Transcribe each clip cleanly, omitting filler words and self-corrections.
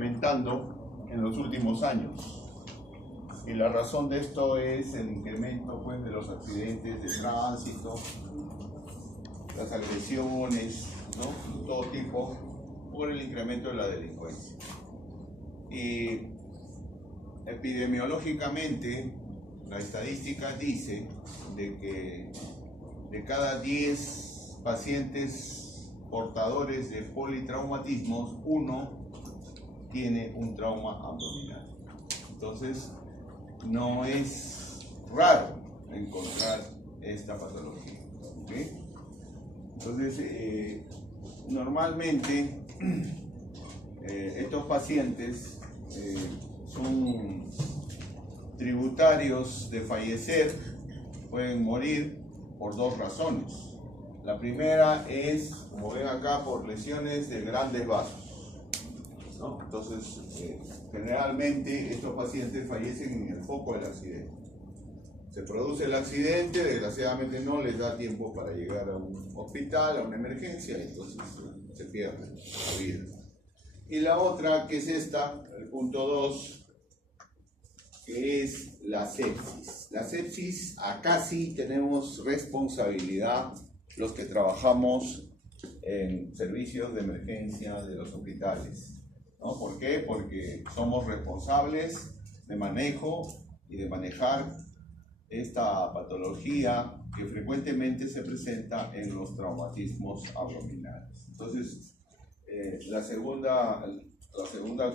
incrementando en los últimos años. Y la razón de esto es el incremento, pues, de los accidentes de tránsito, las agresiones, ¿no? Todo tipo, por el incremento de la delincuencia. Y epidemiológicamente, la estadística dice de que de cada 10 pacientes portadores de politraumatismos, uno tiene un trauma abdominal. Entonces, no es raro encontrar esta patología. ¿Okay? Entonces, normalmente estos pacientes son tributarios de fallecer, pueden morir por dos razones. La primera es, como ven acá, por lesiones de grandes vasos, ¿no? Entonces, generalmente estos pacientes fallecen en el foco del accidente. Se produce el accidente, desgraciadamente no les da tiempo para llegar a un hospital, a una emergencia, entonces se pierde la vida. Y la otra, que es esta, el punto 2, que es la sepsis. La sepsis, acá sí tenemos responsabilidad los que trabajamos en servicios de emergencia de los hospitales, ¿no? ¿Por qué? Porque somos responsables de manejo y de manejar esta patología que frecuentemente se presenta en los traumatismos abdominales. Entonces, la segunda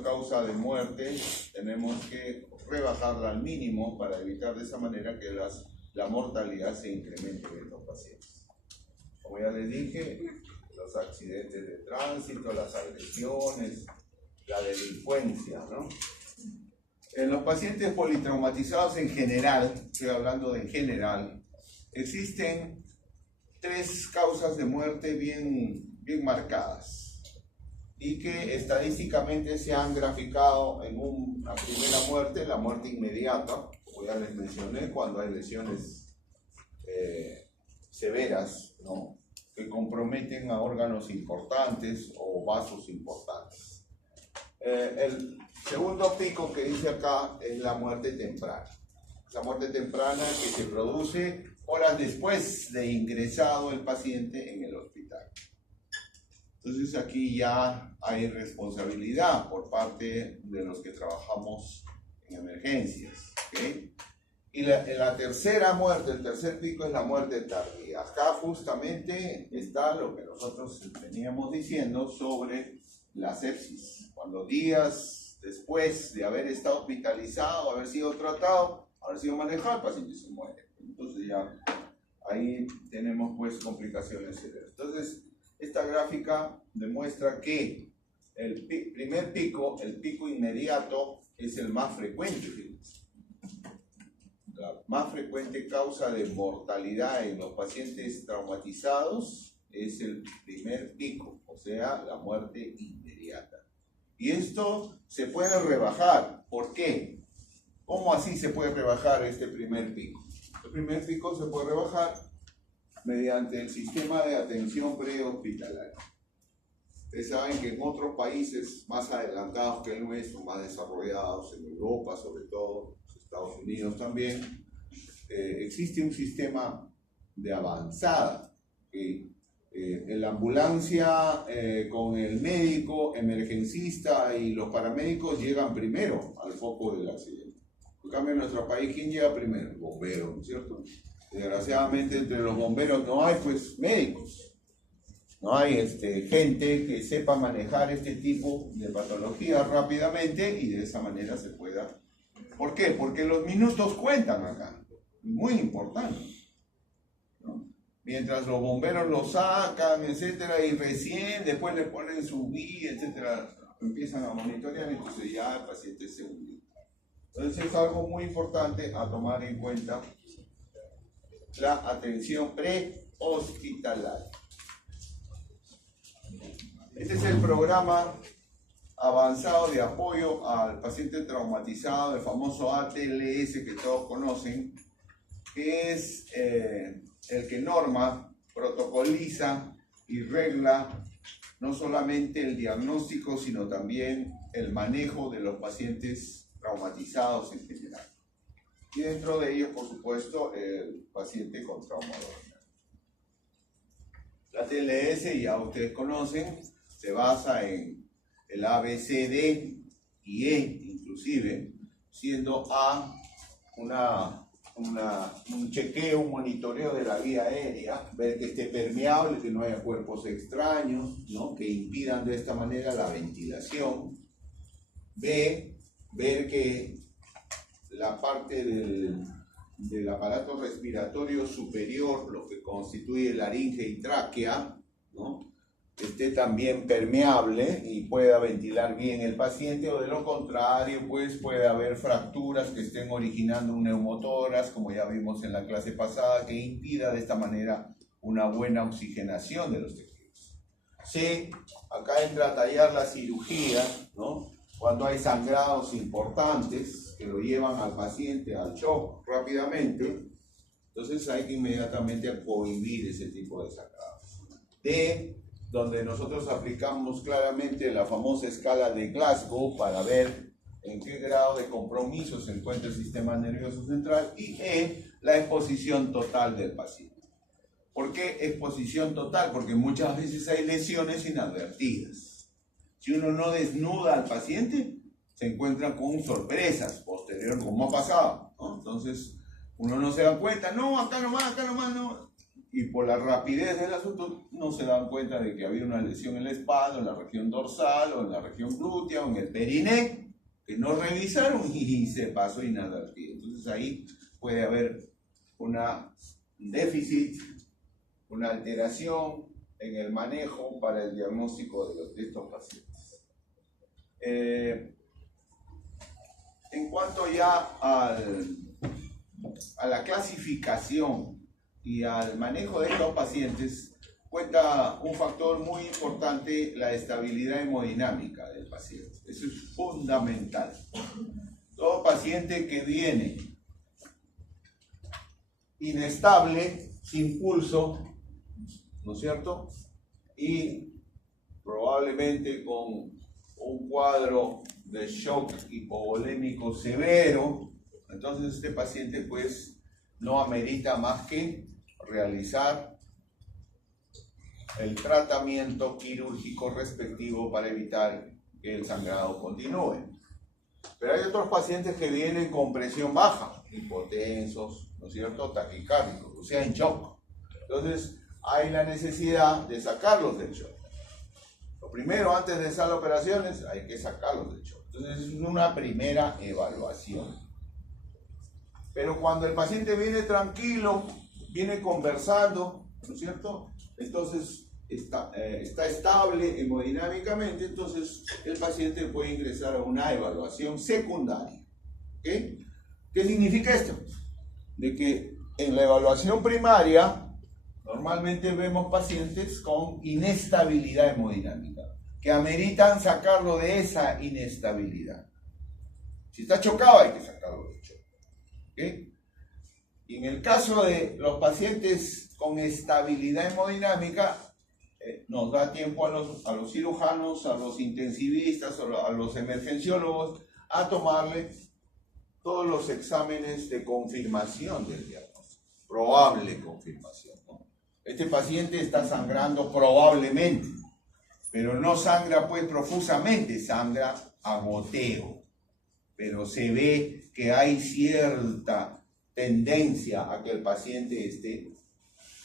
causa de muerte tenemos que rebajarla al mínimo para evitar de esa manera que la mortalidad se incremente en los pacientes. Como ya les dije, los accidentes de tránsito, las agresiones, la delincuencia, ¿no? En los pacientes politraumatizados en general, estoy hablando de en general, existen 3 causas de muerte bien marcadas y que estadísticamente se han graficado en una primera muerte, la muerte inmediata, como ya les mencioné, cuando hay lesiones severas, ¿no?, que comprometen a órganos importantes o vasos importantes. El segundo pico que dice acá es la muerte temprana. La muerte temprana que se produce horas después de ingresado el paciente en el hospital. Entonces aquí ya hay responsabilidad por parte de los que trabajamos en emergencias, ¿okay? Y la tercera muerte, el tercer pico, es la muerte tardía. Acá justamente está lo que nosotros veníamos diciendo sobre la sepsis. Cuando días después de haber estado hospitalizado, haber sido tratado, haber sido manejado, el paciente se muere. Entonces ya ahí tenemos pues complicaciones severas. Entonces, esta gráfica demuestra que el primer pico, el pico inmediato, es el más frecuente. La más frecuente causa de mortalidad en los pacientes traumatizados es el primer pico, o sea, la muerte inmediata. Y esto se puede rebajar. ¿Por qué? ¿Cómo así se puede rebajar este primer pico? El primer pico se puede rebajar mediante el sistema de atención prehospitalaria. Ustedes saben que en otros países más adelantados que el nuestro, más desarrollados, en Europa sobre todo, Estados Unidos también, existe un sistema de avanzada. En la ambulancia con el médico, emergencista y los paramédicos llegan primero al foco del accidente. En cambio, en nuestro país, ¿quién llega primero? El bombero, ¿no es cierto? Desgraciadamente, entre los bomberos no hay pues médicos. No hay gente que sepa manejar este tipo de patologías rápidamente y de esa manera se pueda. ¿Por qué? Porque los minutos cuentan acá, muy importante, ¿no? Mientras los bomberos lo sacan, etcétera, y recién después le ponen su guía, etcétera, empiezan a monitorear, entonces ya el paciente se hunde. Entonces es algo muy importante a tomar en cuenta, la atención prehospitalaria. Este es el programa avanzado de apoyo al paciente traumatizado, el famoso ATLS que todos conocen, que es el que norma, protocoliza y regla no solamente el diagnóstico, sino también el manejo de los pacientes traumatizados en general. Y dentro de ellos, por supuesto, el paciente con trauma abdominal. La TLS, ya ustedes conocen, se basa en el A, B, C, D y E, inclusive, siendo A un chequeo, un monitoreo de la vía aérea, ver que esté permeable, que no haya cuerpos extraños, ¿no?, que impidan de esta manera la ventilación. B, ver que la parte del aparato respiratorio superior, lo que constituye laringe y tráquea, ¿no?, esté también permeable y pueda ventilar bien el paciente, o de lo contrario, pues puede haber fracturas que estén originando un neumotórax, como ya vimos en la clase pasada, que impida de esta manera una buena oxigenación de los tejidos. C, acá entra a tallar la cirugía, ¿no?, cuando hay sangrados importantes que lo llevan al paciente al shock rápidamente, entonces hay que inmediatamente cohibir ese tipo de sangrados. D, donde nosotros aplicamos claramente la famosa escala de Glasgow para ver en qué grado de compromiso se encuentra el sistema nervioso central. Y E, la exposición total del paciente. ¿Por qué exposición total? Porque muchas veces hay lesiones inadvertidas. Si uno no desnuda al paciente, se encuentra con sorpresas posteriores, como ha pasado, ¿no? Entonces, uno no se da cuenta, no, acá nomás, no. Y por la rapidez del asunto, no se dan cuenta de que había una lesión en la espalda, en la región dorsal, o en la región glútea, o en el periné, que no revisaron y se pasó inadvertido. Entonces, ahí puede haber un déficit, una alteración en el manejo para el diagnóstico de estos pacientes. En cuanto ya a la clasificación y al manejo de estos pacientes, cuenta un factor muy importante, la estabilidad hemodinámica del paciente. Eso es fundamental. Todo paciente que viene inestable, sin pulso, ¿no es cierto?, y probablemente con un cuadro de shock hipovolémico severo, entonces este paciente pues no amerita más que realizar el tratamiento quirúrgico respectivo para evitar que el sangrado continúe. Pero hay otros pacientes que vienen con presión baja, hipotensos, ¿no es cierto?, taquicárdicos, o sea, en shock. Entonces hay la necesidad de sacarlos del shock. Lo primero, antes de hacer las operaciones, hay que sacarlos del shock. Entonces, es una primera evaluación. Pero cuando el paciente viene tranquilo, viene conversando, ¿no es cierto?, entonces está estable hemodinámicamente, entonces el paciente puede ingresar a una evaluación secundaria. ¿Okay? ¿Qué significa esto? De que en la evaluación primaria, normalmente vemos pacientes con inestabilidad hemodinámica, que ameritan sacarlo de esa inestabilidad. Si está chocado, hay que sacarlo del shock. ¿Okay? Y en el caso de los pacientes con estabilidad hemodinámica, nos da tiempo a los cirujanos, a los intensivistas, a los emergenciólogos, a tomarle todos los exámenes de confirmación del diagnóstico, probable confirmación, ¿no? Este paciente está sangrando probablemente, pero no sangra pues profusamente, sangra a goteo, pero se ve que hay cierta tendencia a que el paciente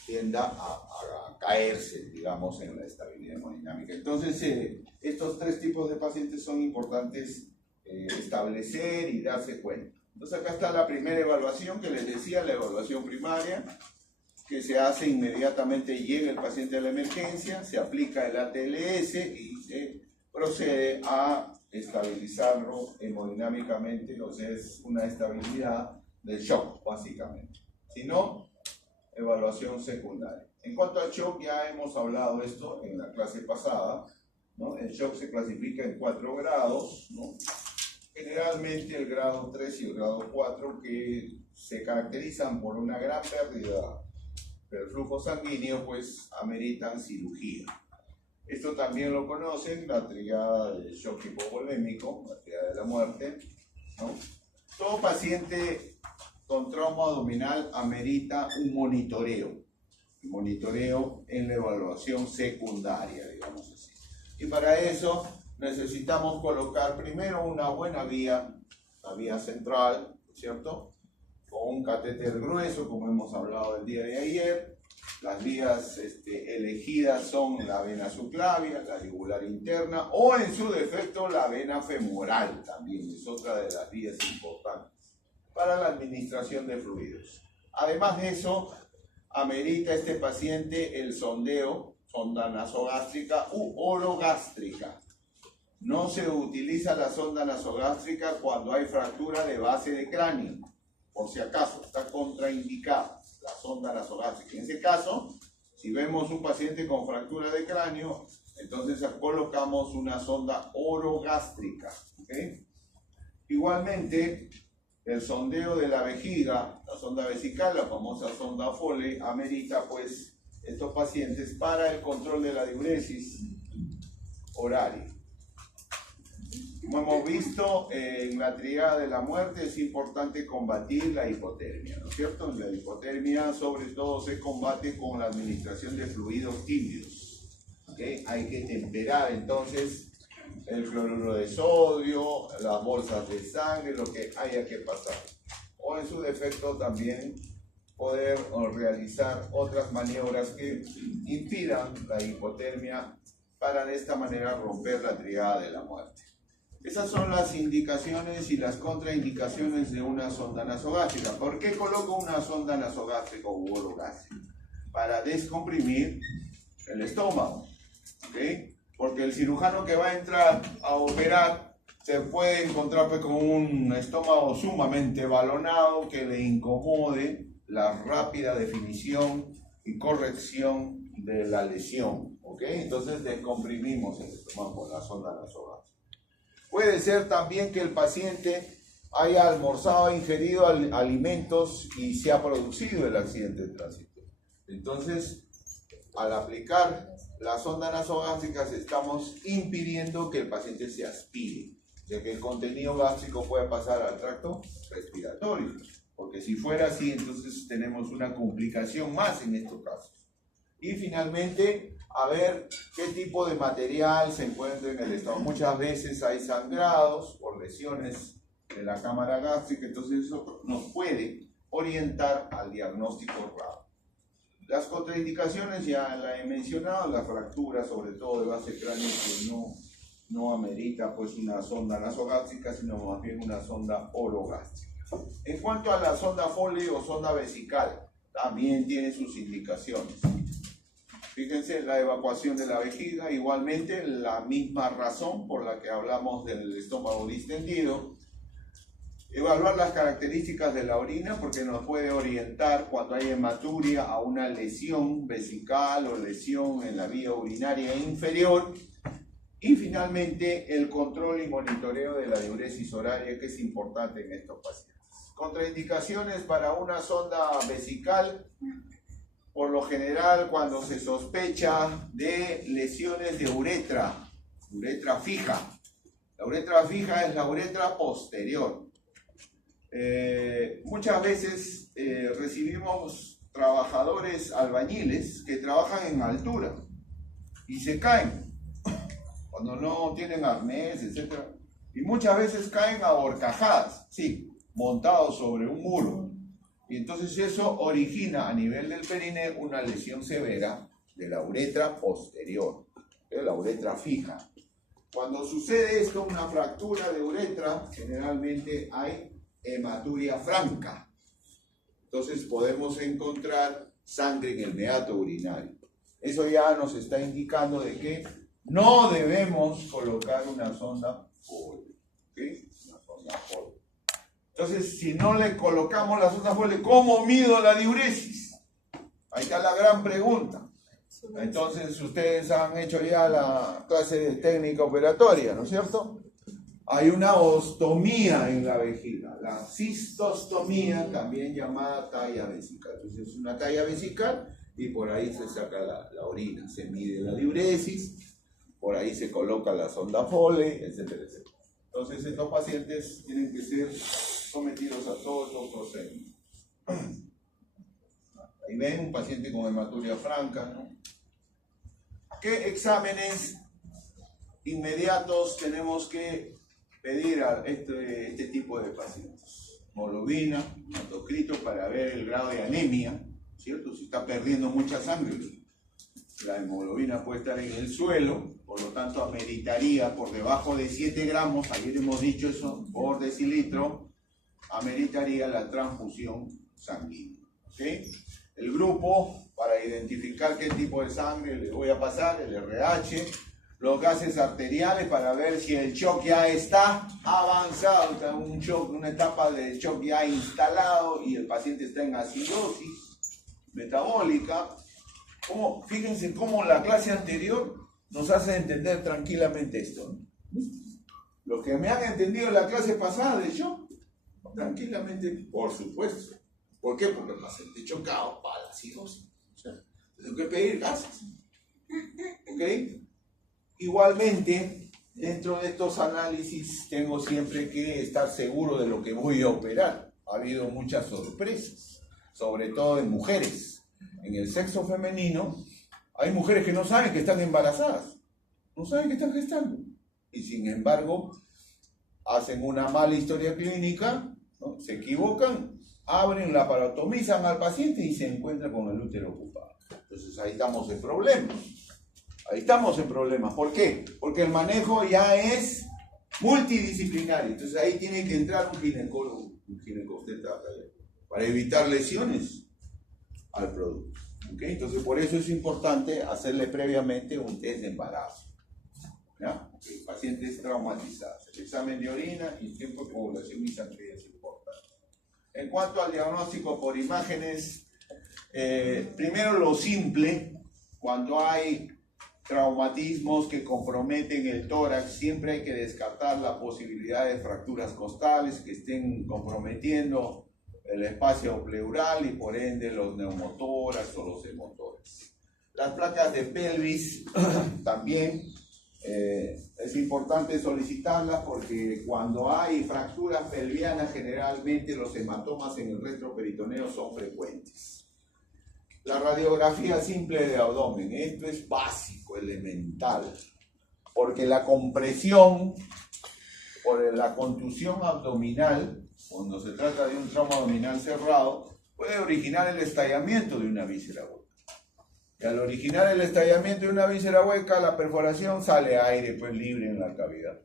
tienda a caerse, digamos, en la estabilidad hemodinámica. Entonces, estos tres tipos de pacientes son importantes establecer y darse cuenta. Entonces, acá está la primera evaluación que les decía, la evaluación primaria, que se hace inmediatamente, llega el paciente a la emergencia, se aplica el ATLS y se procede a estabilizarlo hemodinámicamente, o sea, es una estabilidad del shock, básicamente. Si no, evaluación secundaria. En cuanto al shock, ya hemos hablado esto en la clase pasada, ¿no? El shock se clasifica en 4 grados, ¿no? Generalmente el grado 3 y el grado 4, que se caracterizan por una gran pérdida del flujo sanguíneo, pues ameritan cirugía. Esto también lo conocen, la triada del shock hipovolémico, la triada de la muerte, ¿no? Todo paciente con trauma abdominal amerita un monitoreo en la evaluación secundaria, digamos así. Y para eso necesitamos colocar primero una buena vía, la vía central, ¿cierto? Con un catéter grueso, como hemos hablado el día de ayer. Las vías elegidas son la vena subclavia, la yugular interna, o en su defecto la vena femoral también, es otra de las vías importantes para la administración de fluidos. Además de eso, amerita este paciente el sondeo, sonda nasogástrica u orogástrica. No se utiliza la sonda nasogástrica cuando hay fractura de base de cráneo, por si acaso, está contraindicada la sonda nasogástrica. En ese caso, si vemos un paciente con fractura de cráneo, entonces colocamos una sonda orogástrica, ¿okay? Igualmente, el sondeo de la vejiga, la sonda vesical, la famosa sonda Foley, amerita pues estos pacientes para el control de la diuresis horaria. Como hemos visto, en la triada de la muerte es importante combatir la hipotermia, ¿no es cierto? La hipotermia sobre todo se combate con la administración de fluidos tímidos, ¿okay? Hay que temperar entonces el cloruro de sodio, las bolsas de sangre, lo que haya que pasar. O en su defecto también poder realizar otras maniobras que impidan la hipotermia para de esta manera romper la triada de la muerte. Esas son las indicaciones y las contraindicaciones de una sonda nasogástrica. ¿Por qué coloco una sonda nasogástrica u orogástrica? Para descomprimir el estómago, ¿okay? Porque el cirujano que va a entrar a operar se puede encontrar pues, con un estómago sumamente balonado que le incomode la rápida definición y corrección de la lesión, ¿okay? Entonces descomprimimos el estómago con la sonda nasogástrica. Puede ser también que el paciente haya almorzado e ingerido alimentos y se ha producido el accidente de tránsito. Entonces, al aplicar la sonda nasogástrica estamos impidiendo que el paciente se aspire, ya que el contenido gástrico puede pasar al tracto respiratorio, porque si fuera así, entonces tenemos una complicación más en estos casos. Y finalmente, a ver qué tipo de material se encuentra en el estómago. Muchas veces hay sangrados por lesiones de la cámara gástrica, entonces eso nos puede orientar al diagnóstico rápido. Las contraindicaciones ya las he mencionado, la fractura sobre todo de base cráneo que no amerita pues una sonda nasogástrica, sino más bien una sonda orogástrica. En cuanto a la sonda Foley o sonda vesical, también tiene sus indicaciones. Fíjense, la evacuación de la vejiga, igualmente la misma razón por la que hablamos del estómago distendido. Evaluar las características de la orina porque nos puede orientar cuando hay hematuria a una lesión vesical o lesión en la vía urinaria inferior. Y finalmente el control y monitoreo de la diuresis horaria, que es importante en estos pacientes. Contraindicaciones para una sonda vesical. Por lo general, cuando se sospecha de lesiones de uretra fija. La uretra fija es la uretra posterior. Muchas veces recibimos trabajadores albañiles que trabajan en altura y se caen cuando no tienen arnés, etc. Y muchas veces caen a horcajadas, sí, montados sobre un muro. Y entonces eso origina a nivel del perineo una lesión severa de la uretra posterior, de la uretra fija. Cuando sucede esto, una fractura de uretra, generalmente hay hematuria franca. Entonces podemos encontrar sangre en el meato urinario. Eso ya nos está indicando de que no debemos colocar una sonda Foley, ¿okay? Una sonda Foley. Entonces, si no le colocamos la sonda Foley, ¿cómo mido la diuresis? Ahí está la gran pregunta. Entonces, ustedes han hecho ya la clase de técnica operatoria, ¿no es cierto? Hay una ostomía en la vejiga, la cistostomía, también llamada talla vesical. Entonces, es una talla vesical y por ahí se saca la orina, se mide la diuresis. por ahí se coloca la sonda Foley, etcétera, etcétera. Entonces estos pacientes tienen que ser sometidos a todos estos procedimientos. Ahí ven un paciente con hematuria franca, ¿no? ¿Qué exámenes inmediatos tenemos que pedir a este tipo de pacientes? Hemoglobina, hematocrito para ver el grado de anemia, ¿cierto? Si está perdiendo mucha sangre, la hemoglobina puede estar en el suelo, por lo tanto ameritaría por debajo de 7 gramos, ayer hemos dicho eso, por decilitro, ameritaría la transfusión sanguínea. ¿Okay? El grupo, para identificar qué tipo de sangre le voy a pasar, el RH, los gases arteriales para ver si el shock ya está avanzado, está un shock, una etapa de shock ya instalado y el paciente está en acidosis metabólica. Fíjense cómo la clase anterior nos hace entender tranquilamente esto, ¿no? Los que me han entendido en la clase pasada de shock, tranquilamente, por supuesto. ¿Por qué? Porque el paciente chocado para la acidosis. O sea, tengo que pedir gases. ¿Ok? Igualmente, dentro de estos análisis tengo siempre que estar seguro de lo que voy a operar. Ha habido muchas sorpresas, sobre todo en mujeres. En el sexo femenino hay mujeres que no saben que están embarazadas, no saben que están gestando. Y sin embargo, hacen una mala historia clínica, ¿no? Se equivocan, abren, la laparotomizan al paciente y se encuentran con el útero ocupado. Entonces ahí estamos en problemas. ¿Por qué? Porque el manejo ya es multidisciplinario. Entonces ahí tiene que entrar un ginecólogo, ginecobstetra, para evitar lesiones al producto. ¿Okay? Entonces por eso es importante hacerle previamente un test de embarazo. ¿Ya? Okay. Pacientes traumatizados. El examen de orina y tiempo de coagulación misantria es importante. En cuanto al diagnóstico por imágenes, primero lo simple, cuando hay traumatismos que comprometen el tórax, siempre hay que descartar la posibilidad de fracturas costales que estén comprometiendo el espacio pleural y por ende los neumotórax o los hemotórax. Las placas de pelvis también es importante solicitarlas porque cuando hay fracturas pelvianas generalmente los hematomas en el retroperitoneo son frecuentes. La radiografía simple de abdomen, esto es básico, elemental, porque la compresión por la contusión abdominal, cuando se trata de un trauma abdominal cerrado, puede originar el estallamiento de una víscera hueca. Y al originar el estallamiento de una víscera hueca, la perforación sale aire pues libre en la cavidad.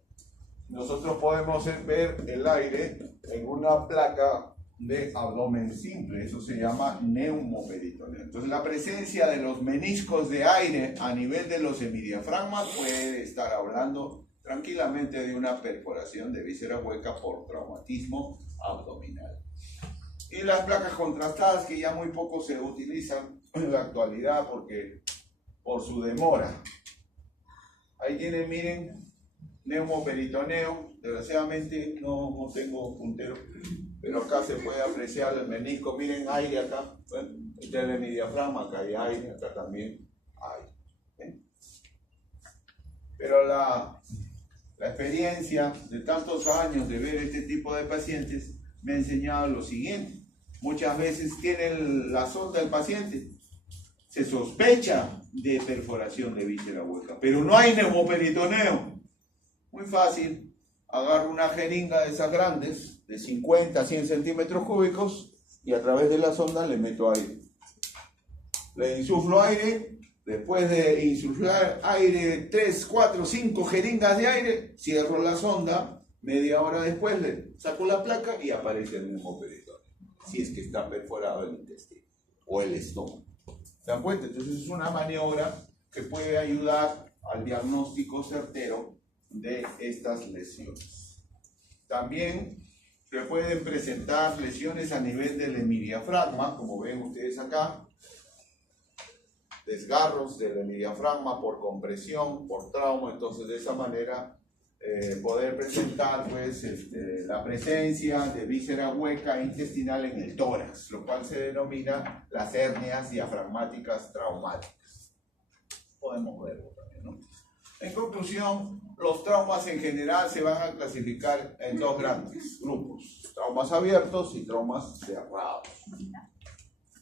Nosotros podemos ver el aire en una placa de abdomen simple, eso se llama neumoperitoneo. Entonces la presencia de los meniscos de aire a nivel de los hemidiafragmas puede estar hablando tranquilamente de una perforación de víscera hueca por traumatismo abdominal. Y las placas contrastadas que ya muy poco se utilizan en la actualidad porque por su demora. Ahí tienen, miren, neumoperitoneo. Desgraciadamente no tengo puntero, pero acá se puede apreciar el menisco. Miren, aire acá. Bueno, este es el hemidiafragma, acá hay aire, acá también hay. ¿Ven? Pero la experiencia de tantos años de ver este tipo de pacientes me ha enseñado lo siguiente. Muchas veces tiene la sonda del paciente, se sospecha de perforación de víscera hueca, pero no hay neumoperitoneo. Muy fácil, agarro una jeringa de esas grandes, de 50 a 100 centímetros cúbicos, y a través de la sonda le meto aire. Le insuflo aire, después de insuflar aire, 3, 4, 5 jeringas de aire, cierro la sonda, media hora después le saco la placa y aparece el neumoperitoneo, si es que está perforado el intestino o el estómago. ¿Se dan cuenta? Entonces es una maniobra que puede ayudar al diagnóstico certero de estas lesiones. También se pueden presentar lesiones a nivel del hemidiafragma, como ven ustedes acá, desgarros del hemidiafragma por compresión, por trauma. Entonces de esa manera poder presentar pues, la presencia de víscera hueca intestinal en el tórax, lo cual se denomina las hernias diafragmáticas traumáticas. Podemos verlo también, ¿no? En conclusión, los traumas en general se van a clasificar en dos grandes grupos: traumas abiertos y traumas cerrados.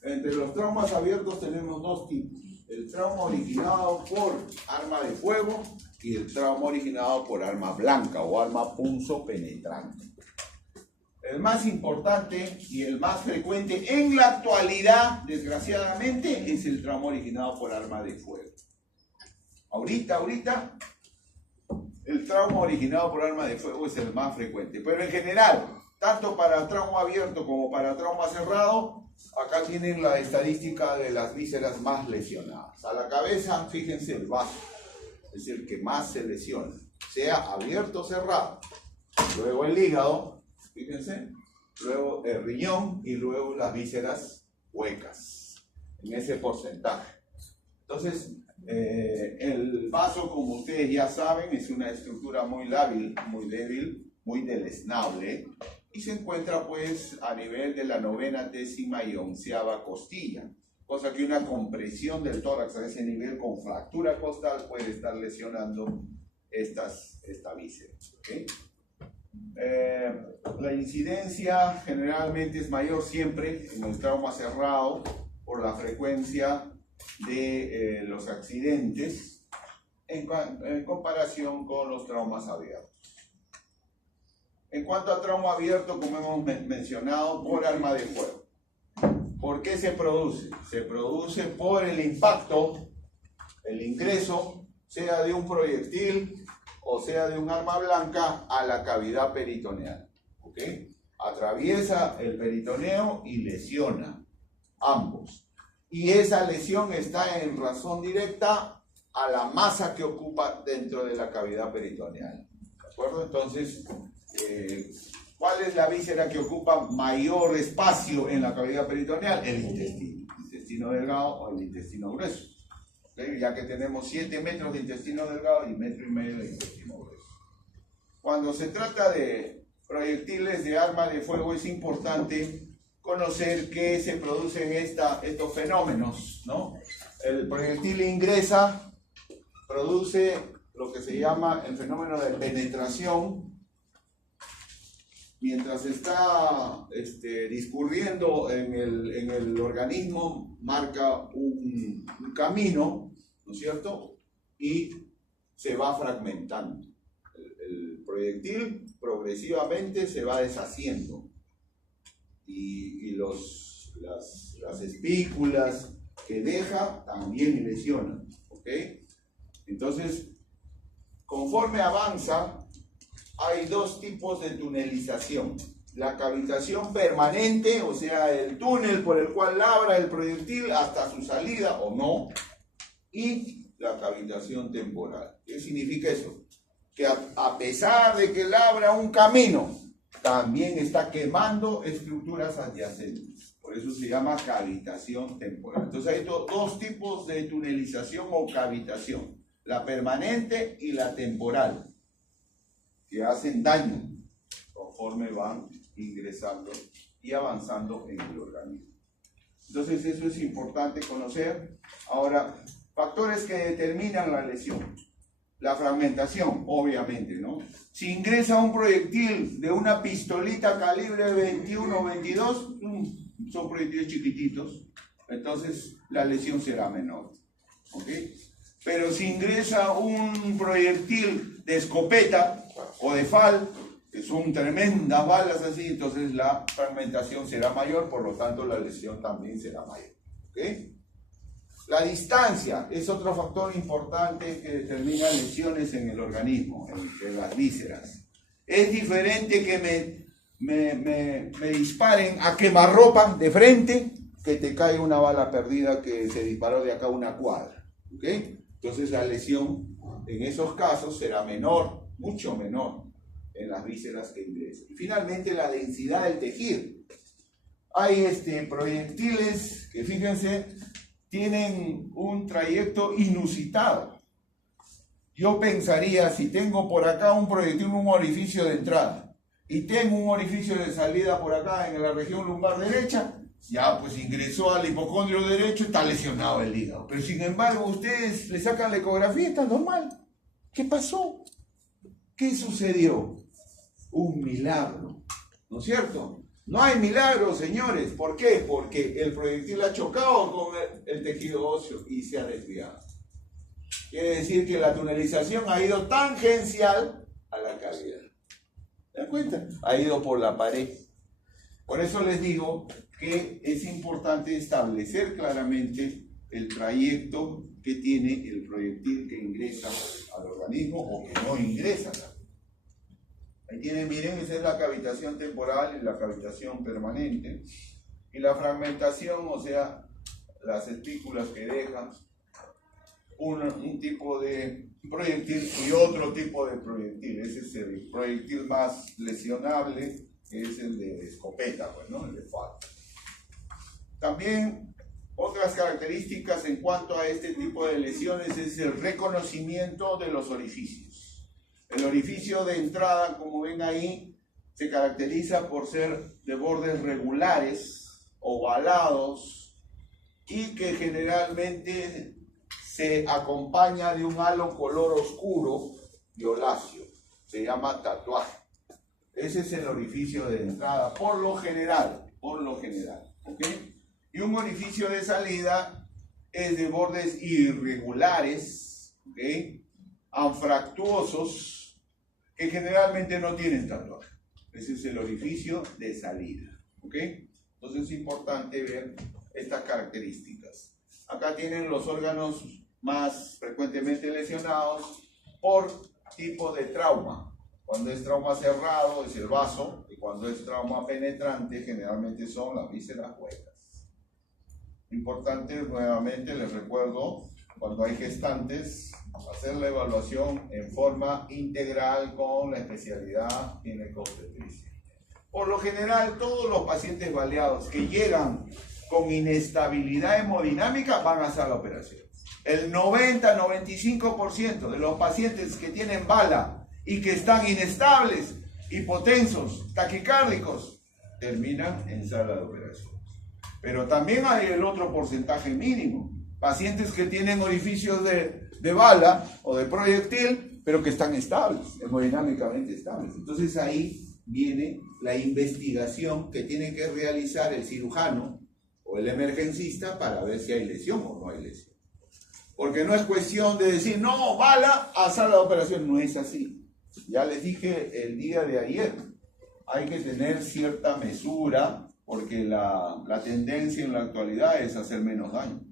Entre los traumas abiertos tenemos dos tipos: el trauma originado por arma de fuego y el trauma originado por arma blanca o arma punzopenetrante. El más importante y el más frecuente en la actualidad, desgraciadamente, es el trauma originado por arma de fuego. Ahorita, el trauma originado por arma de fuego es el más frecuente. Pero en general, tanto para trauma abierto como para trauma cerrado, acá tienen la estadística de las vísceras más lesionadas. A la cabeza, fíjense, el vaso es el que más se lesiona, sea abierto o cerrado. Luego el hígado, fíjense, luego el riñón y luego las vísceras huecas, en ese porcentaje. Entonces, el vaso, como ustedes ya saben, es una estructura muy lábil, muy débil, muy deleznable, y se encuentra pues a nivel de la 9ª, 10ª y 11ª costilla, cosa que una compresión del tórax a ese nivel con fractura costal puede estar lesionando esta víscera. ¿Okay? La incidencia generalmente es mayor siempre en el trauma cerrado por la frecuencia de los accidentes en comparación con los traumas abiertos. En cuanto a trauma abierto, como hemos mencionado, por arma de fuego. ¿Por qué se produce? Se produce por el impacto, el ingreso, sea de un proyectil o sea de un arma blanca a la cavidad peritoneal. ¿Okay? Atraviesa el peritoneo y lesiona ambos. Y esa lesión está en razón directa a la masa que ocupa dentro de la cavidad peritoneal. ¿De acuerdo? Entonces, ¿cuál es la víscera que ocupa mayor espacio en la cavidad peritoneal? El intestino delgado o el intestino grueso. ¿Okay? Ya que tenemos 7 metros de intestino delgado y 1,5 metros de intestino grueso. Cuando se trata de proyectiles de arma de fuego, es importante conocer que se producen estos fenómenos, ¿no? El proyectil ingresa, produce lo que se llama el fenómeno de penetración. Mientras está discurriendo en el organismo, marca un camino, ¿no es cierto? Y se va fragmentando. El proyectil progresivamente se va deshaciendo. Y las espículas que deja también lesionan. ¿Ok? Entonces, conforme avanza, hay dos tipos de tunelización: la cavitación permanente, o sea, el túnel por el cual labra el proyectil hasta su salida o no, y la cavitación temporal. ¿Qué significa eso? Que a pesar de que labra un camino, también está quemando estructuras adyacentes. Por eso se llama cavitación temporal. Entonces hay dos tipos de tunelización o cavitación: la permanente y la temporal, que hacen daño conforme van ingresando y avanzando en el organismo. Entonces eso es importante conocer. Ahora, factores que determinan la lesión. La fragmentación, obviamente, ¿no? Si ingresa un proyectil de una pistolita calibre 21 o 22, son proyectiles chiquititos, entonces la lesión será menor. ¿Ok? Pero si ingresa un proyectil de escopeta o de FAL, que son tremendas balas así, entonces la fragmentación será mayor, por lo tanto la lesión también será mayor. ¿Okay? La distancia es otro factor importante que determina lesiones en el organismo, en las vísceras. Es diferente que me disparen a quemarropa de frente, que te cae una bala perdida que se disparó de acá a una cuadra. ¿Okay? Entonces la lesión en esos casos será menor, mucho menor, en las vísceras que ingresan. Y finalmente, la densidad del tejido. Hay proyectiles que, fíjense, tienen un trayecto inusitado. Yo pensaría, si tengo por acá un proyectil, un orificio de entrada, y tengo un orificio de salida por acá en la región lumbar derecha, ya pues ingresó al hipocondrio derecho, está lesionado el hígado. Pero sin embargo, ustedes le sacan la ecografía y está normal. ¿Qué pasó? ¿Qué sucedió? Un milagro, ¿no es cierto? No hay milagro, señores. ¿Por qué? Porque el proyectil ha chocado con el tejido óseo y se ha desviado. Quiere decir que la tunelización ha ido tangencial a la cavidad. ¿Se dan cuenta? Ha ido por la pared. Por eso les digo que es importante establecer claramente el trayecto que tiene el proyectil que ingresa al organismo o que no ingresa. Ahí tienen, miren, esa es la cavitación temporal y la cavitación permanente. Y la fragmentación, o sea, las espículas que dejan un tipo de proyectil y otro tipo de proyectil. Ese es el proyectil más lesionable, que es el de escopeta, pues, ¿no? El de FAL. También otras características en cuanto a este tipo de lesiones es el reconocimiento de los orificios. El orificio de entrada, como ven ahí, se caracteriza por ser de bordes regulares, ovalados, y que generalmente se acompaña de un halo color oscuro violáceo. Se llama tatuaje. Ese es el orificio de entrada, por lo general, ¿ok? Y un orificio de salida es de bordes irregulares, ¿ok? Anfractuosos, que generalmente no tienen tatuaje. Ese es el orificio de salida, ¿ok? Entonces es importante ver estas características. Acá tienen los órganos más frecuentemente lesionados por tipo de trauma. Cuando es trauma cerrado es el vaso, y cuando es trauma penetrante generalmente son las vísceras huecas. Importante, nuevamente les recuerdo, cuando hay gestantes, hacer la evaluación en forma integral con la especialidad ginecobstetricia. Por lo general, todos los pacientes baleados que llegan con inestabilidad hemodinámica van a hacer la operación. El 90-95% de los pacientes que tienen bala y que están inestables, hipotensos, taquicárdicos, terminan en sala de operación. Pero también hay el otro porcentaje mínimo, pacientes que tienen orificios de bala o de proyectil, pero que están estables, hemodinámicamente estables. Entonces ahí viene la investigación que tiene que realizar el cirujano o el emergencista para ver si hay lesión o no hay lesión. Porque no es cuestión de decir, no, bala, a sala de operación. No es así. Ya les dije el día de ayer, hay que tener cierta mesura, porque la tendencia en la actualidad es hacer menos daño.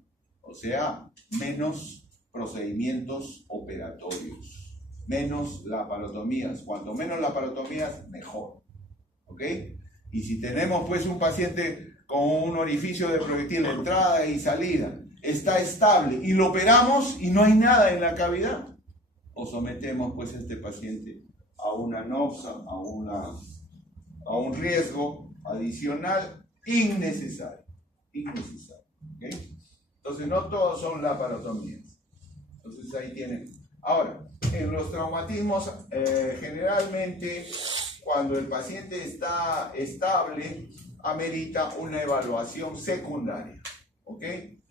O sea, menos procedimientos operatorios, menos laparotomías. Cuanto menos laparotomías, mejor. ¿Ok? Y si tenemos pues un paciente con un orificio de proyectil de entrada y salida, está estable y lo operamos y no hay nada en la cavidad, o sometemos pues a este paciente a una anopsia, a un riesgo adicional innecesario. ¿Okay? Entonces no todos son laparotomías. Entonces ahí tienen. Ahora, en los traumatismos generalmente cuando el paciente está estable amerita una evaluación secundaria. ¿Ok?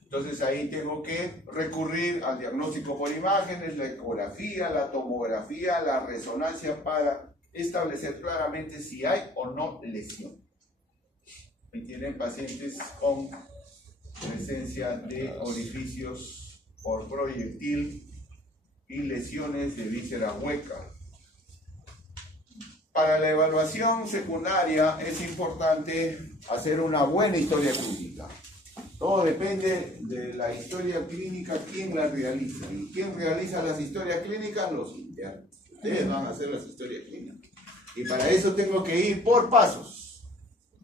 Entonces ahí tengo que recurrir al diagnóstico por imágenes, la ecografía, la tomografía, la resonancia para establecer claramente si hay o no lesión. Y tienen pacientes con presencia de orificios por proyectil y lesiones de víscera hueca. Para la evaluación secundaria es importante hacer una buena historia clínica. Todo depende de la historia clínica, quién la realiza. ¿Y quién realiza las historias clínicas? Los internos. Ustedes van a hacer las historias clínicas. Y para eso tengo que ir por pasos.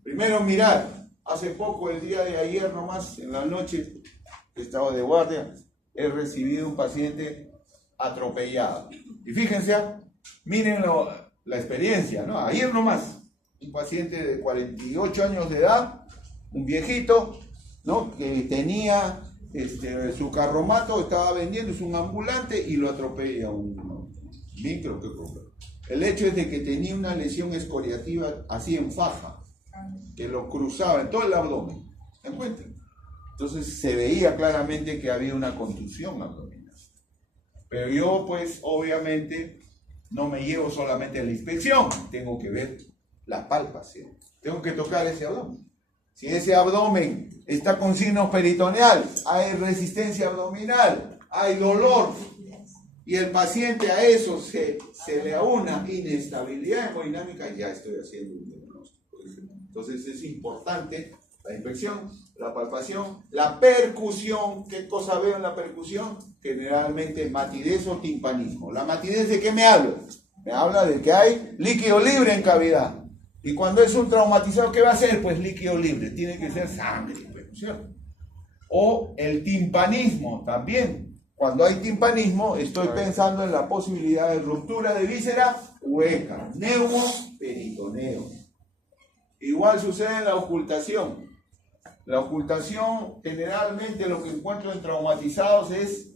Primero mirar. Hace poco, el día de ayer nomás, en la noche, que estaba de guardia, he recibido un paciente atropellado. Y fíjense, miren la experiencia, ¿no? Ayer nomás, un paciente de 48 años de edad, un viejito, ¿no? Que tenía su carromato, estaba vendiendo, es un ambulante y lo atropella un micro. El hecho es de que tenía una lesión escoriativa así en faja, que lo cruzaba en todo el abdomen. ¿Se encuentran? Entonces se veía claramente que había una contusión abdominal. Pero yo, pues, obviamente, no me llevo solamente a la inspección, tengo que ver la palpación. Tengo que tocar ese abdomen. Si ese abdomen está con signos peritoneales, hay resistencia abdominal, hay dolor, y el paciente a eso se le aúna inestabilidad hemodinámica, ya estoy haciendo un diagnóstico. Entonces es importante la inspección, la palpación, la percusión. ¿Qué cosa veo en la percusión? Generalmente matidez o timpanismo. ¿La matidez de qué me habla? Me habla de que hay líquido libre en cavidad. Y cuando es un traumatizado, ¿qué va a hacer? Pues líquido libre, tiene que ser sangre, ¿cierto? O el timpanismo también. Cuando hay timpanismo, estoy pensando en la posibilidad de ruptura de víscera hueca, neumoperitoneo. Igual sucede en la ocultación. La ocultación, generalmente lo que encuentro en traumatizados es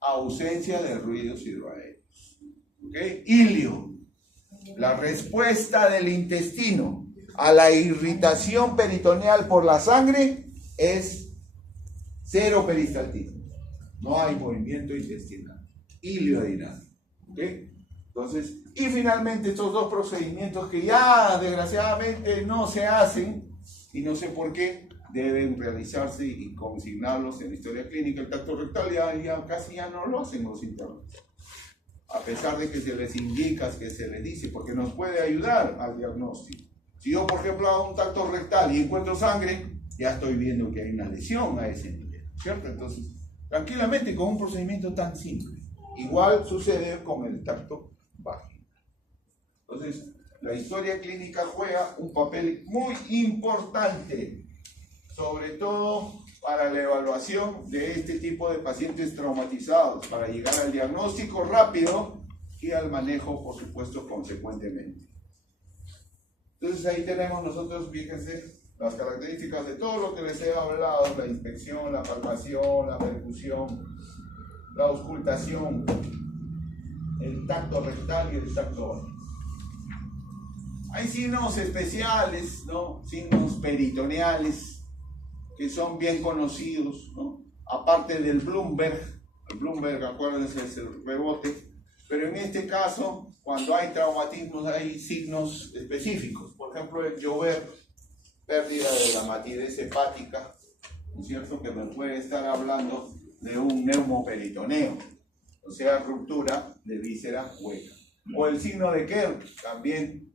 ausencia de ruidos hidroaéreos. ¿Okay? Ilio. La respuesta del intestino a la irritación peritoneal por la sangre es cero peristaltismo. No hay movimiento intestinal. Ilio-dinámico. ¿Okay? Entonces, y finalmente estos dos procedimientos que ya desgraciadamente no se hacen, y no sé por qué, deben realizarse y consignarlos en la historia clínica. El tacto rectal ya casi ya no lo hacen los internos. A pesar de que se les indica, que se les dice, porque nos puede ayudar al diagnóstico. Si yo, por ejemplo, hago un tacto rectal y encuentro sangre, ya estoy viendo que hay una lesión a ese nivel, ¿cierto? Entonces, tranquilamente con un procedimiento tan simple. Igual sucede con el tacto vaginal. Entonces, la historia clínica juega un papel muy importante, sobre todo para la evaluación de este tipo de pacientes traumatizados, para llegar al diagnóstico rápido y al manejo, por supuesto, consecuentemente. Entonces ahí tenemos nosotros, fíjense, las características de todo lo que les he hablado: la inspección, la palpación, la percusión, la auscultación, el tacto rectal y el tacto vaginal. Hay signos especiales, ¿no? Signos peritoneales, que son bien conocidos, ¿no? Aparte del Bloomberg, el Bloomberg, acuérdense, es el rebote, pero en este caso, cuando hay traumatismos, hay signos específicos. Por ejemplo, el Joubert, pérdida de la matidez hepática, ¿no es cierto?, que me puede estar hablando de un neumoperitoneo, o sea, ruptura de víscera hueca. O el signo de Kerr, también,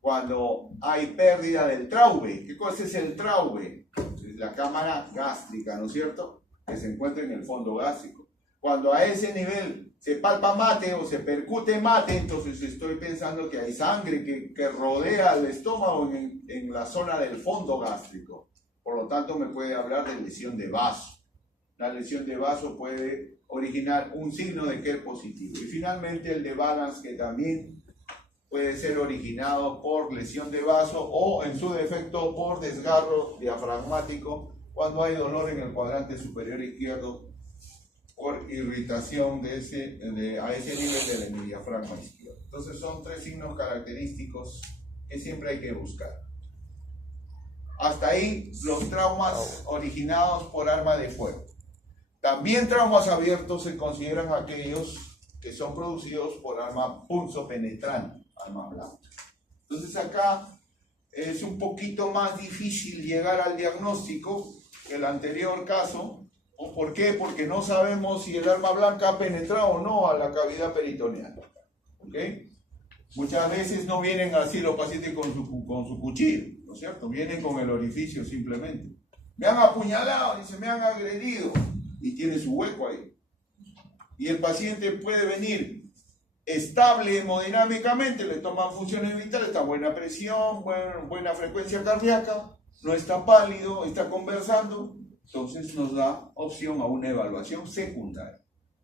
cuando hay pérdida del traube. ¿Qué cosa es el traube? Es la cámara gástrica, ¿no es cierto?, que se encuentra en el fondo gástrico. Cuando a ese nivel se palpa mate o se percute mate, entonces estoy pensando que hay sangre que rodea el estómago en la zona del fondo gástrico. Por lo tanto, me puede hablar de lesión de vaso. La lesión de vaso puede originar un signo de Kerr positivo. Y finalmente el de Balance, que también puede ser originado por lesión de vaso o, en su defecto, por desgarro diafragmático cuando hay dolor en el cuadrante superior izquierdo por irritación a ese nivel del diafragma izquierdo. Entonces son tres signos característicos que siempre hay que buscar. Hasta ahí los traumas originados por arma de fuego. También traumas abiertos se consideran aquellos que son producidos por arma punzopenetrante, arma blanca. Entonces acá es un poquito más difícil llegar al diagnóstico que el anterior caso. ¿Por qué? Porque no sabemos si el arma blanca ha penetrado o no a la cavidad peritoneal. ¿Okay? Muchas veces no vienen así los pacientes con su cuchillo, ¿no es cierto? Vienen con el orificio simplemente. Me han apuñalado, dice, me han agredido, y tiene su hueco ahí. Y el paciente puede venir estable hemodinámicamente, le toman funciones vitales, está buena presión, buena frecuencia cardíaca, no está pálido, está conversando. Entonces nos da opción a una evaluación secundaria.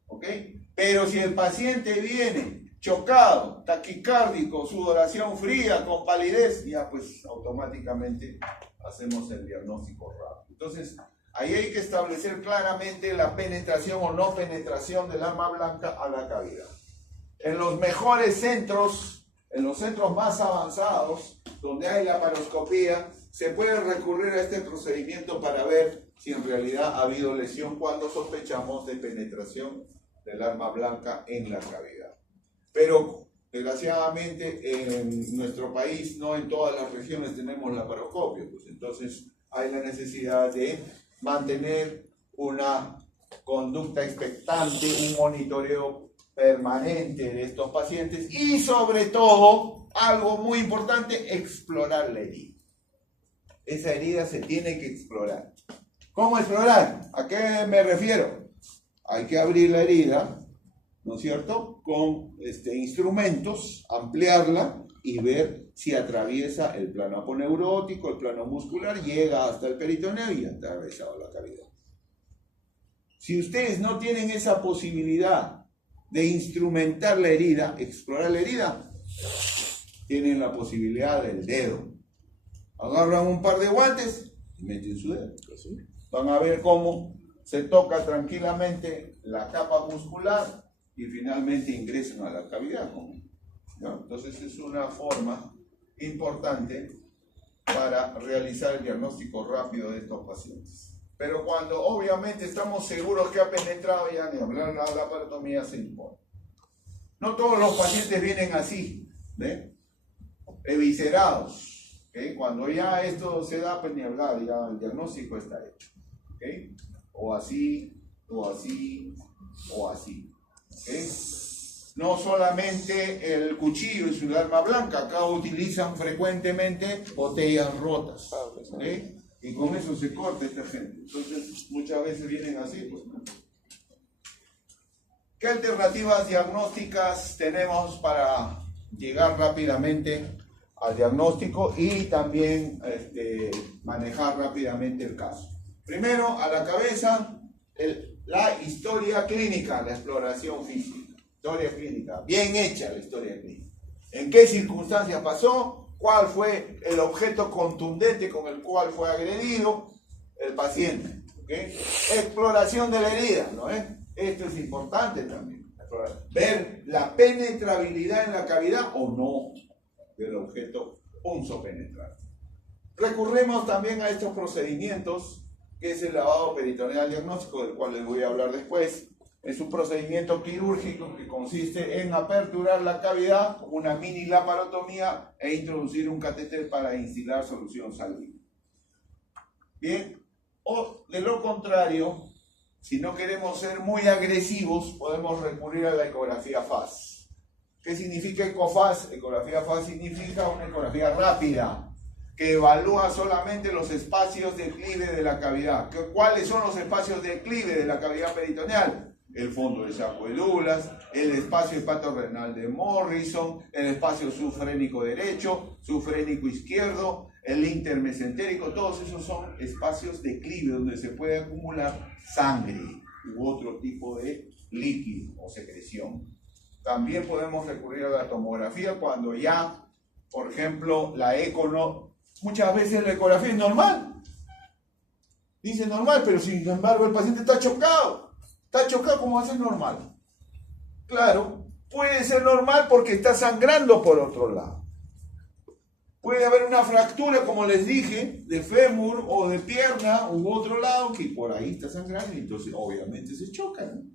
¿Ok? Pero si el paciente viene chocado, taquicárdico, sudoración fría, con palidez, ya pues automáticamente hacemos el diagnóstico rápido. Entonces, ahí hay que establecer claramente la penetración o no penetración del arma blanca a la cavidad. En los mejores centros, en los centros más avanzados, donde hay laparoscopía, se puede recurrir a este procedimiento para ver si en realidad ha habido lesión cuando sospechamos de penetración del arma blanca en la cavidad. Pero desgraciadamente en nuestro país, no en todas las regiones tenemos laparoscopio, pues entonces hay la necesidad de mantener una conducta expectante, un monitoreo permanente de estos pacientes y sobre todo, algo muy importante, explorar la herida. Esa herida se tiene que explorar. ¿Cómo explorar? ¿A qué me refiero? Hay que abrir la herida, ¿no es cierto?, con instrumentos, ampliarla y ver si atraviesa el plano aponeurótico, el plano muscular, llega hasta el peritoneo y ha atravesado la cavidad. Si ustedes no tienen esa posibilidad de instrumentar la herida, explorar la herida, tienen la posibilidad del dedo. Agarran un par de guantes y meten su dedo. Van a ver cómo se toca tranquilamente la capa muscular y finalmente ingresan a la cavidad. ¿No? Entonces es una forma importante para realizar el diagnóstico rápido de estos pacientes. Pero cuando obviamente estamos seguros que ha penetrado, ya ni hablar, la laparotomía se impone. No todos los pacientes vienen así, ¿ve? Eviscerados. ¿Okay? Cuando ya esto se da, pues ni hablar, ya el diagnóstico está hecho. ¿Okay? O así, o así, o así. ¿Okay? No solamente el cuchillo y su arma blanca, acá utilizan frecuentemente botellas rotas. ¿Okay? Y con eso se corta esta gente. Entonces, muchas veces vienen así, pues, ¿no? ¿Qué alternativas diagnósticas tenemos para llegar rápidamente al diagnóstico y también manejar rápidamente el caso? Primero, a la cabeza, la historia clínica, la exploración física. Historia clínica, bien hecha la historia clínica. ¿En qué circunstancias pasó? ¿Cuál fue el objeto contundente con el cual fue agredido el paciente? ¿Okay? Exploración de la herida, ¿no? Esto es importante también. Ver la penetrabilidad en la cavidad o no del objeto punzopenetrante. Recurrimos también a estos procedimientos, que es el lavado peritoneal diagnóstico, del cual les voy a hablar después. Es un procedimiento quirúrgico que consiste en aperturar la cavidad, una mini laparotomía e introducir un catéter para instilar solución salina. Bien, o de lo contrario, si no queremos ser muy agresivos, podemos recurrir a la ecografía FAS. ¿Qué significa ECOFAS? Ecografía FAS significa una ecografía rápida, que evalúa solamente los espacios de declive de la cavidad. ¿Cuáles son los espacios de declive de la cavidad peritoneal? El fondo del saco de Douglas, el espacio hepatorrenal de Morrison, el espacio subfrénico derecho, subfrénico izquierdo, el intermesentérico, todos esos son espacios de declive donde se puede acumular sangre u otro tipo de líquido o secreción. También podemos recurrir a la tomografía cuando ya, por ejemplo, la eco no... Muchas veces la ecografía es normal. Dice normal, pero sin embargo el paciente está chocado. Está chocado, ¿cómo va a ser normal? Claro, puede ser normal porque está sangrando por otro lado. Puede haber una fractura, como les dije, de fémur o de pierna u otro lado que por ahí está sangrando y entonces obviamente se chocan.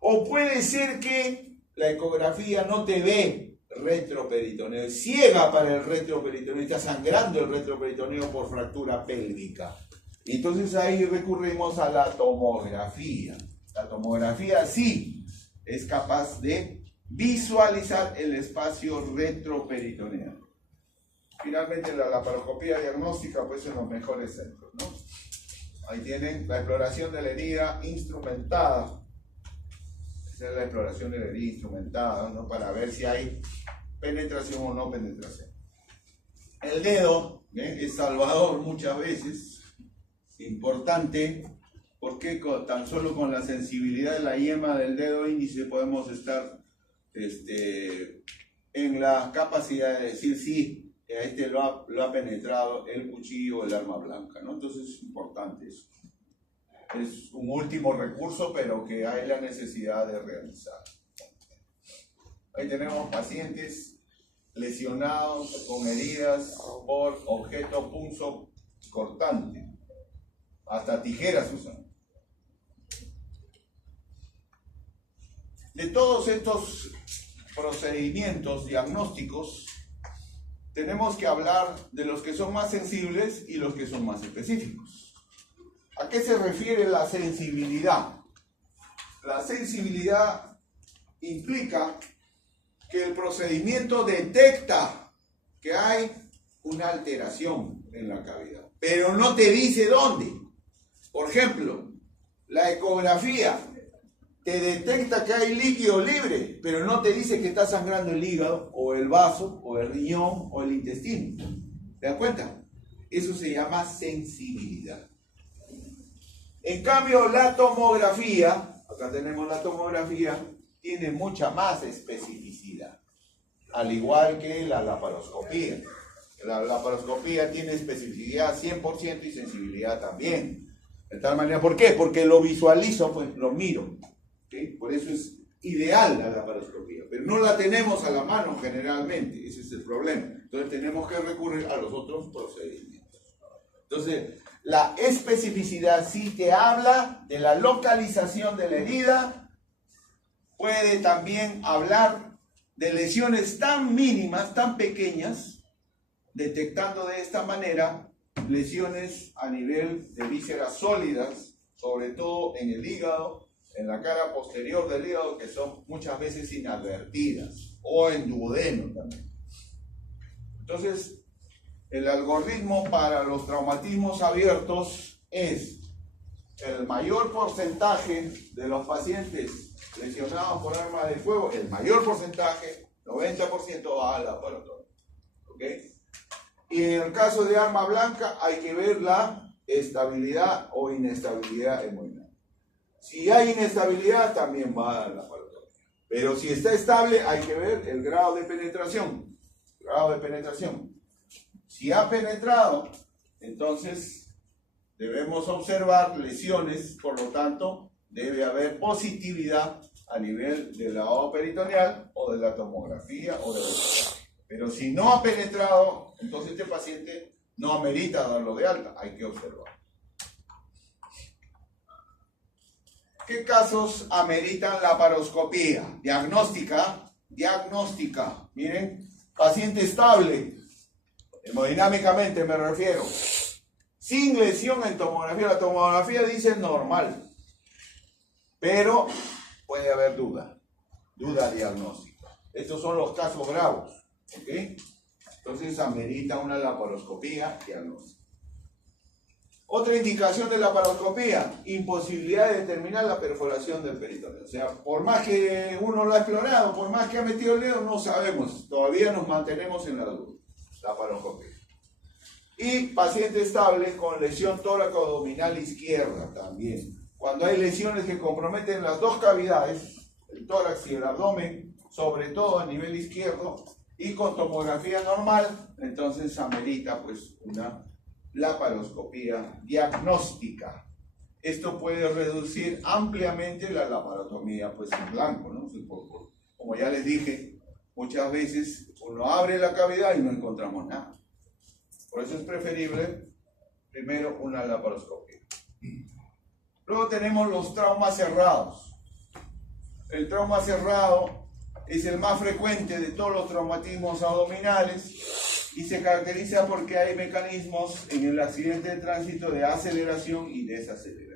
O puede ser que la ecografía no te ve retroperitoneo, es ciega para el retroperitoneo, está sangrando el retroperitoneo por fractura pélvica. Entonces ahí recurrimos a la tomografía. La tomografía sí es capaz de visualizar el espacio retroperitoneal. Finalmente la laparoscopía diagnóstica pues en los mejores centros, ¿no? Ahí tienen la exploración de la herida instrumentada. Esa es la exploración de la herida instrumentada, ¿no? Para ver si hay penetración o no penetración. El dedo es salvador muchas veces, importante, porque tan solo con la sensibilidad de la yema del dedo índice podemos estar en la capacidad de decir sí, a lo ha penetrado el cuchillo o el arma blanca, ¿no? Entonces es importante eso. Es un último recurso, pero que hay la necesidad de realizar. Ahí tenemos pacientes lesionados con heridas por objeto punzo cortante. Hasta tijeras usan. de todos estos procedimientos diagnósticos, tenemos que hablar de los que son más sensibles y los que son más específicos. ¿A qué se refiere la sensibilidad? La sensibilidad implica que el procedimiento detecta que hay una alteración en la cavidad, pero no te dice dónde. Por ejemplo, la ecografía te detecta que hay líquido libre, pero no te dice que está sangrando el hígado, o el vaso, o el riñón, o el intestino. ¿Te das cuenta? Eso se llama sensibilidad. En cambio, la tomografía, acá tenemos la tomografía, tiene mucha más especificidad, al igual que la laparoscopía. La laparoscopía tiene especificidad 100% y sensibilidad también. De tal manera, ¿por qué? Porque lo visualizo, pues lo miro. ¿Sí? Por eso es ideal la laparoscopía, pero no la tenemos a la mano generalmente, ese es el problema. Entonces tenemos que recurrir a los otros procedimientos. Entonces, la especificidad sí te habla de la localización de la herida, puede también hablar de lesiones tan mínimas, tan pequeñas, detectando de esta manera lesiones a nivel de vísceras sólidas, sobre todo en el hígado, en la cara posterior del hígado, que son muchas veces inadvertidas, o en duodeno también. Entonces, el algoritmo para los traumatismos abiertos es el mayor porcentaje de los pacientes lesionados por arma de fuego, el mayor porcentaje, 90% va al laboratorio. ¿Ok? Y en el caso de arma blanca hay que ver la estabilidad o inestabilidad hemodinámica. Si hay inestabilidad, también va a la laboratorio. Pero si está estable, hay que ver el grado de penetración. Si ha penetrado, entonces debemos observar lesiones, por lo tanto, debe haber positividad a nivel del lavado peritoneal o de la tomografía o de la ecografía. Pero si no ha penetrado, entonces este paciente no amerita darlo de alta, hay que observar. ¿Qué casos ameritan laparoscopía? Diagnóstica. Miren, paciente estable, hemodinámicamente me refiero, sin lesión en tomografía. La tomografía dice normal, pero puede haber duda diagnóstica. Estos son los casos bravos, ¿ok? Entonces amerita una laparoscopía diagnóstica. Otra indicación de la laparoscopía, imposibilidad de determinar la perforación del peritoneo. O sea, por más que uno lo ha explorado, por más que ha metido el dedo, no sabemos. Todavía nos mantenemos en la duda. Laparoscopía. Y paciente estable con lesión tóraco-abdominal izquierda también. Cuando hay lesiones que comprometen las dos cavidades, el tórax y el abdomen, sobre todo a nivel izquierdo, y con tomografía normal, entonces amerita pues una laparoscopía diagnóstica. Esto puede reducir ampliamente la laparotomía pues en blanco, ¿no? Como ya les dije, muchas veces uno abre la cavidad y no encontramos nada. Por eso es preferible primero una laparoscopía. Luego tenemos los traumas cerrados. El trauma cerrado es el más frecuente de todos los traumatismos abdominales y se caracteriza porque hay mecanismos en el accidente de tránsito de aceleración y desaceleración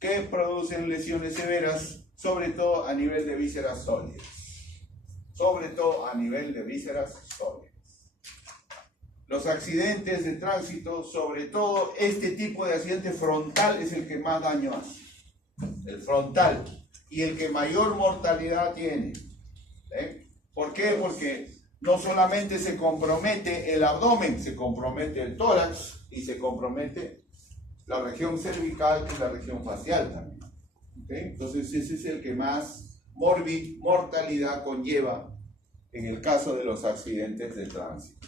que producen lesiones severas, sobre todo a nivel de vísceras sólidas. Los accidentes de tránsito, sobre todo este tipo de accidente frontal, es el que más daño hace. El frontal. Y el que mayor mortalidad tiene. ¿Por qué? Porque no solamente se compromete el abdomen, se compromete el tórax y se compromete la región cervical y la región facial también. Entonces ese es el que más mortalidad conlleva en el caso de los accidentes de tránsito.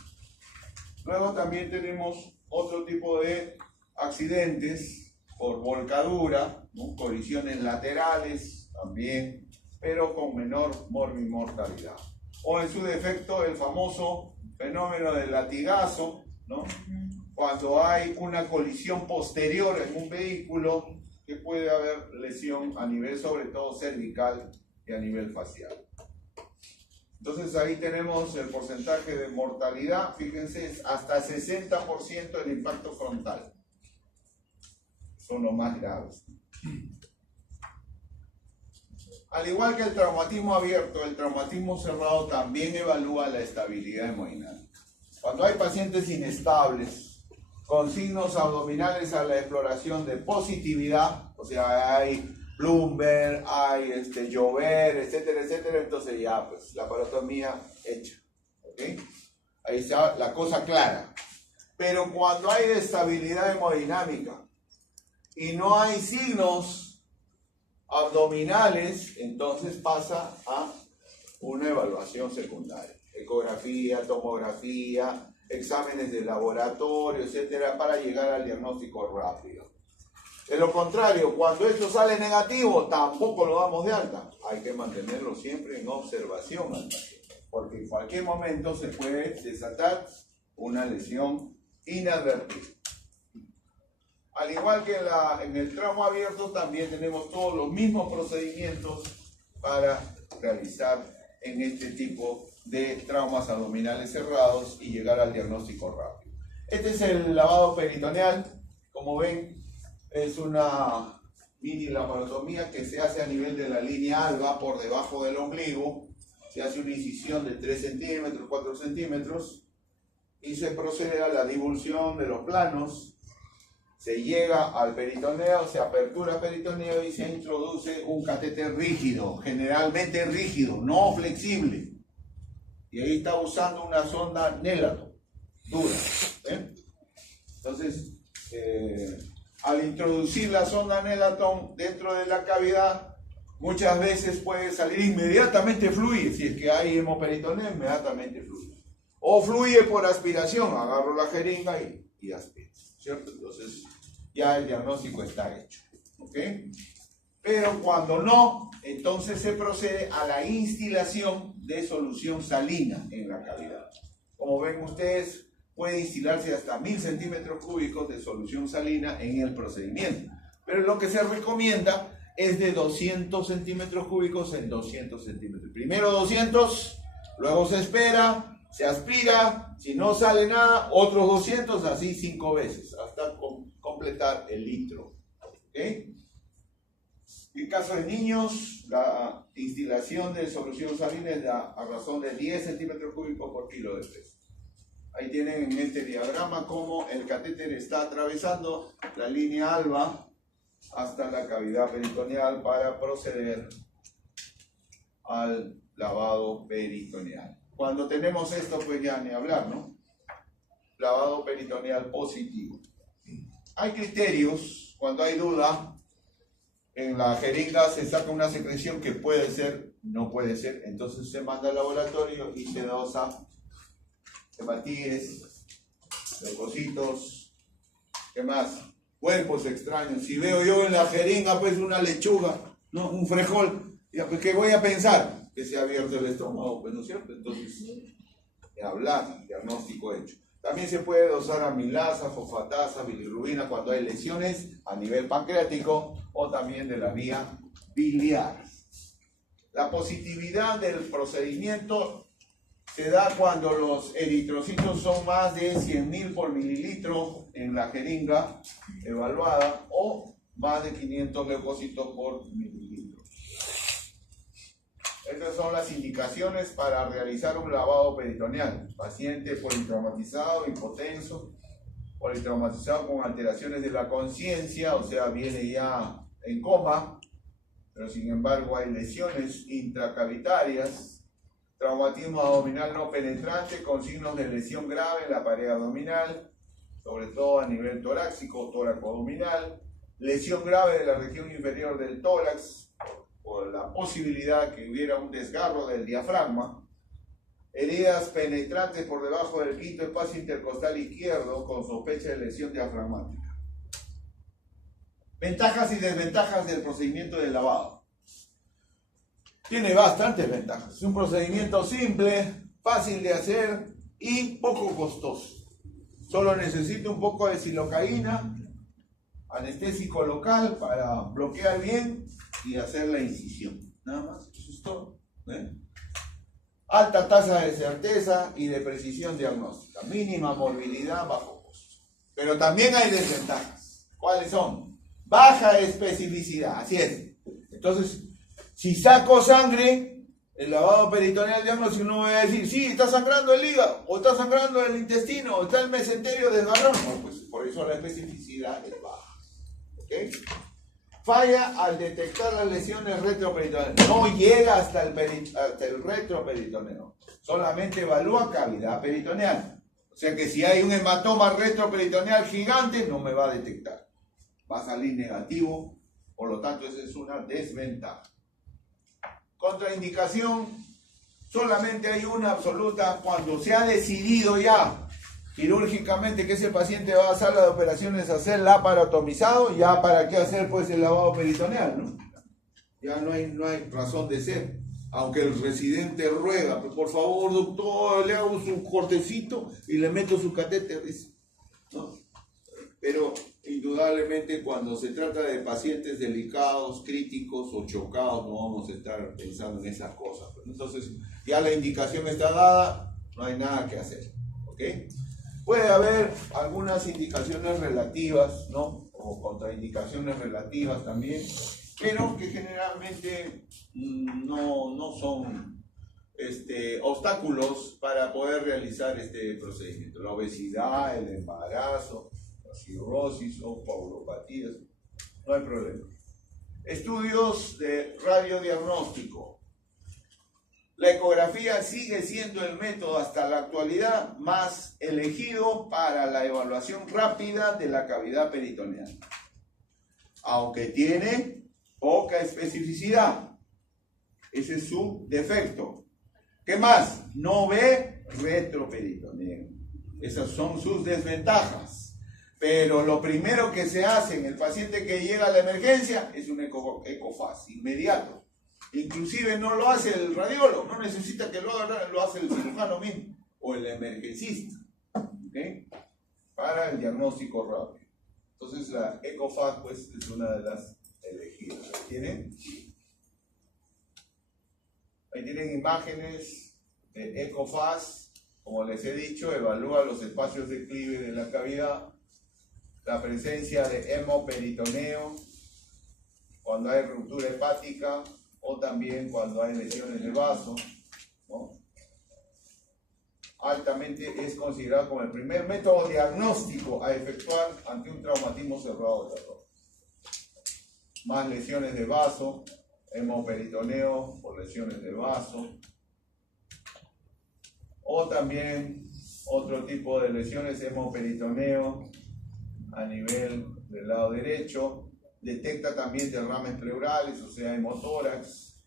Luego también tenemos otro tipo de accidentes por volcadura, ¿no? Colisiones laterales también, pero con menor mortalidad. O en su defecto el famoso fenómeno del latigazo, ¿no? Cuando hay una colisión posterior en un vehículo, que puede haber lesión a nivel sobre todo cervical y a nivel facial. Entonces ahí tenemos el porcentaje de mortalidad, fíjense, es hasta 60% el impacto frontal. Son los más graves. Al igual que el traumatismo abierto, el traumatismo cerrado también evalúa la estabilidad hemodinámica. Cuando hay pacientes inestables, con signos abdominales a la exploración de positividad, o sea, hay Bloomberg, hay llover, etcétera, etcétera, entonces ya, pues, la parotomía hecha. ¿Ok? Ahí está la cosa clara. Pero cuando hay estabilidad hemodinámica y no hay signos abdominales, entonces pasa a una evaluación secundaria. Ecografía, tomografía, exámenes de laboratorio, etcétera, para llegar al diagnóstico rápido. De lo contrario, cuando esto sale negativo, tampoco lo damos de alta. Hay que mantenerlo siempre en observación al paciente, porque en cualquier momento se puede desatar una lesión inadvertida. Al igual que en el trauma abierto, también tenemos todos los mismos procedimientos para realizar en este tipo de traumas abdominales cerrados y llegar al diagnóstico rápido. Este es el lavado peritoneal. Como ven, es una mini laparotomía que se hace a nivel de la línea alba por debajo del ombligo. Se hace una incisión de 3 centímetros, 4 centímetros y se procede a la divulsión de los planos. Se llega al peritoneo, se apertura peritoneo y se introduce un catéter rígido, generalmente rígido, no flexible. Y ahí está usando una sonda Nelaton, dura. Entonces, al introducir la sonda Nelaton dentro de la cavidad, muchas veces puede salir inmediatamente fluye. Si es que hay hemoperitoneo, inmediatamente fluye. O fluye por aspiración, agarro la jeringa y aspiro, ¿cierto? Entonces, ya el diagnóstico está hecho. ¿Ok? Pero cuando no, entonces se procede a la instilación de solución salina en la cavidad. Como ven ustedes, puede instilarse hasta 1000 centímetros cúbicos de solución salina en el procedimiento. Pero lo que se recomienda es de 200 centímetros cúbicos en 200 centímetros. Primero 200, luego se espera, se aspira, si no sale nada, otros 200, así 5 veces, hasta completar el litro. ¿Okay? En caso de niños, la instilación de solución salina es a razón de 10 centímetros cúbicos por kilo de peso. Ahí tienen en este diagrama cómo el catéter está atravesando la línea alba hasta la cavidad peritoneal para proceder al lavado peritoneal. Cuando tenemos esto, pues ya ni hablar, ¿no? Lavado peritoneal positivo. Hay criterios, cuando hay duda, en la jeringa se saca una secreción que puede ser, no puede ser, entonces se manda al laboratorio y se dosa hematíes, leucocitos, ¿qué más? Cuerpos extraños. Si veo yo en la jeringa pues una lechuga, ¿no? Un frijol, ya, pues ¿qué voy a pensar? Que se ha abierto el estómago, pues, ¿no es cierto? Entonces, hablar, diagnóstico hecho. También se puede dosar amilasa, fosfatasa, bilirrubina cuando hay lesiones a nivel pancreático o también de la vía biliar. La positividad del procedimiento se da cuando los eritrocitos son más de 100.000 por mililitro en la jeringa evaluada o más de 500 leucocitos por mililitro. Estas son las indicaciones para realizar un lavado peritoneal. Paciente politraumatizado, hipotenso, politraumatizado con alteraciones de la conciencia, o sea, viene ya en coma, pero sin embargo hay lesiones intracavitarias, traumatismo abdominal no penetrante con signos de lesión grave en la pared abdominal, sobre todo a nivel torácico, tóraco-abdominal, lesión grave de la región inferior del tórax, por la posibilidad que hubiera un desgarro del diafragma, heridas penetrantes por debajo del quinto espacio intercostal izquierdo con sospecha de lesión diafragmática. Ventajas y desventajas del procedimiento de lavado. Tiene bastantes ventajas. Es un procedimiento simple, fácil de hacer y poco costoso. Solo necesito un poco de silocaína, anestésico local para bloquear bien y hacer la incisión. Nada más, eso es todo. Alta tasa de certeza y de precisión diagnóstica. Mínima morbilidad, bajo costo. Pero también hay desventajas. ¿Cuáles son? Baja especificidad, así es. Entonces, si saco sangre, el lavado peritoneal diagnóstico no voy a decir, sí, está sangrando el hígado, o está sangrando el intestino, o está el mesenterio desgarrado. No, pues por eso la especificidad es baja. ¿Ok? Falla al detectar las lesiones retroperitoneo. No llega hasta el retroperitoneo. Solamente evalúa cavidad peritoneal. O sea que si hay un hematoma retroperitoneal gigante, no me va a detectar. Va a salir negativo. Por lo tanto, esa es una desventaja. Contraindicación. Solamente hay una absoluta cuando se ha decidido ya quirúrgicamente que ese paciente va a sala de operaciones a hacer laparotomizado, ya para qué hacer pues el lavado peritoneal, ¿no? Ya no hay razón de ser. Aunque el residente ruega, pues, por favor doctor, le hago su cortecito y le meto su catéter, ¿no? Pero indudablemente cuando se trata de pacientes delicados, críticos o chocados, no vamos a estar pensando en esas cosas. Entonces ya la indicación está dada, no hay nada que hacer, ¿ok? Puede haber algunas indicaciones relativas, ¿no? O contraindicaciones relativas también, pero que generalmente no son obstáculos para poder realizar este procedimiento. La obesidad, el embarazo, la cirrosis o paulopatías, no hay problema. Estudios de radiodiagnóstico. La ecografía sigue siendo el método hasta la actualidad más elegido para la evaluación rápida de la cavidad peritoneal, aunque tiene poca especificidad. Ese es su defecto. ¿Qué más? No ve retroperitoneo. Esas son sus desventajas. Pero lo primero que se hace en el paciente que llega a la emergencia es un ecofaz inmediato. Inclusive no lo hace el radiólogo, no necesita que lo haga, lo hace el cirujano mismo o el emergencista, ¿okay? Para el diagnóstico rápido. Entonces la ecofaz pues es una de las elegidas. Ahí tienen imágenes de ecofaz. Como les he dicho, evalúa los espacios de clive de la cavidad, la presencia de hemoperitoneo cuando hay ruptura hepática, o también cuando hay lesiones de vaso, ¿no? Altamente es considerado como el primer método diagnóstico a efectuar ante un traumatismo cerrado de error. Más lesiones de vaso, hemoperitoneo por lesiones de vaso, o también otro tipo de lesiones, hemoperitoneo a nivel del lado derecho. Detecta también derrames pleurales, o sea, hemotórax.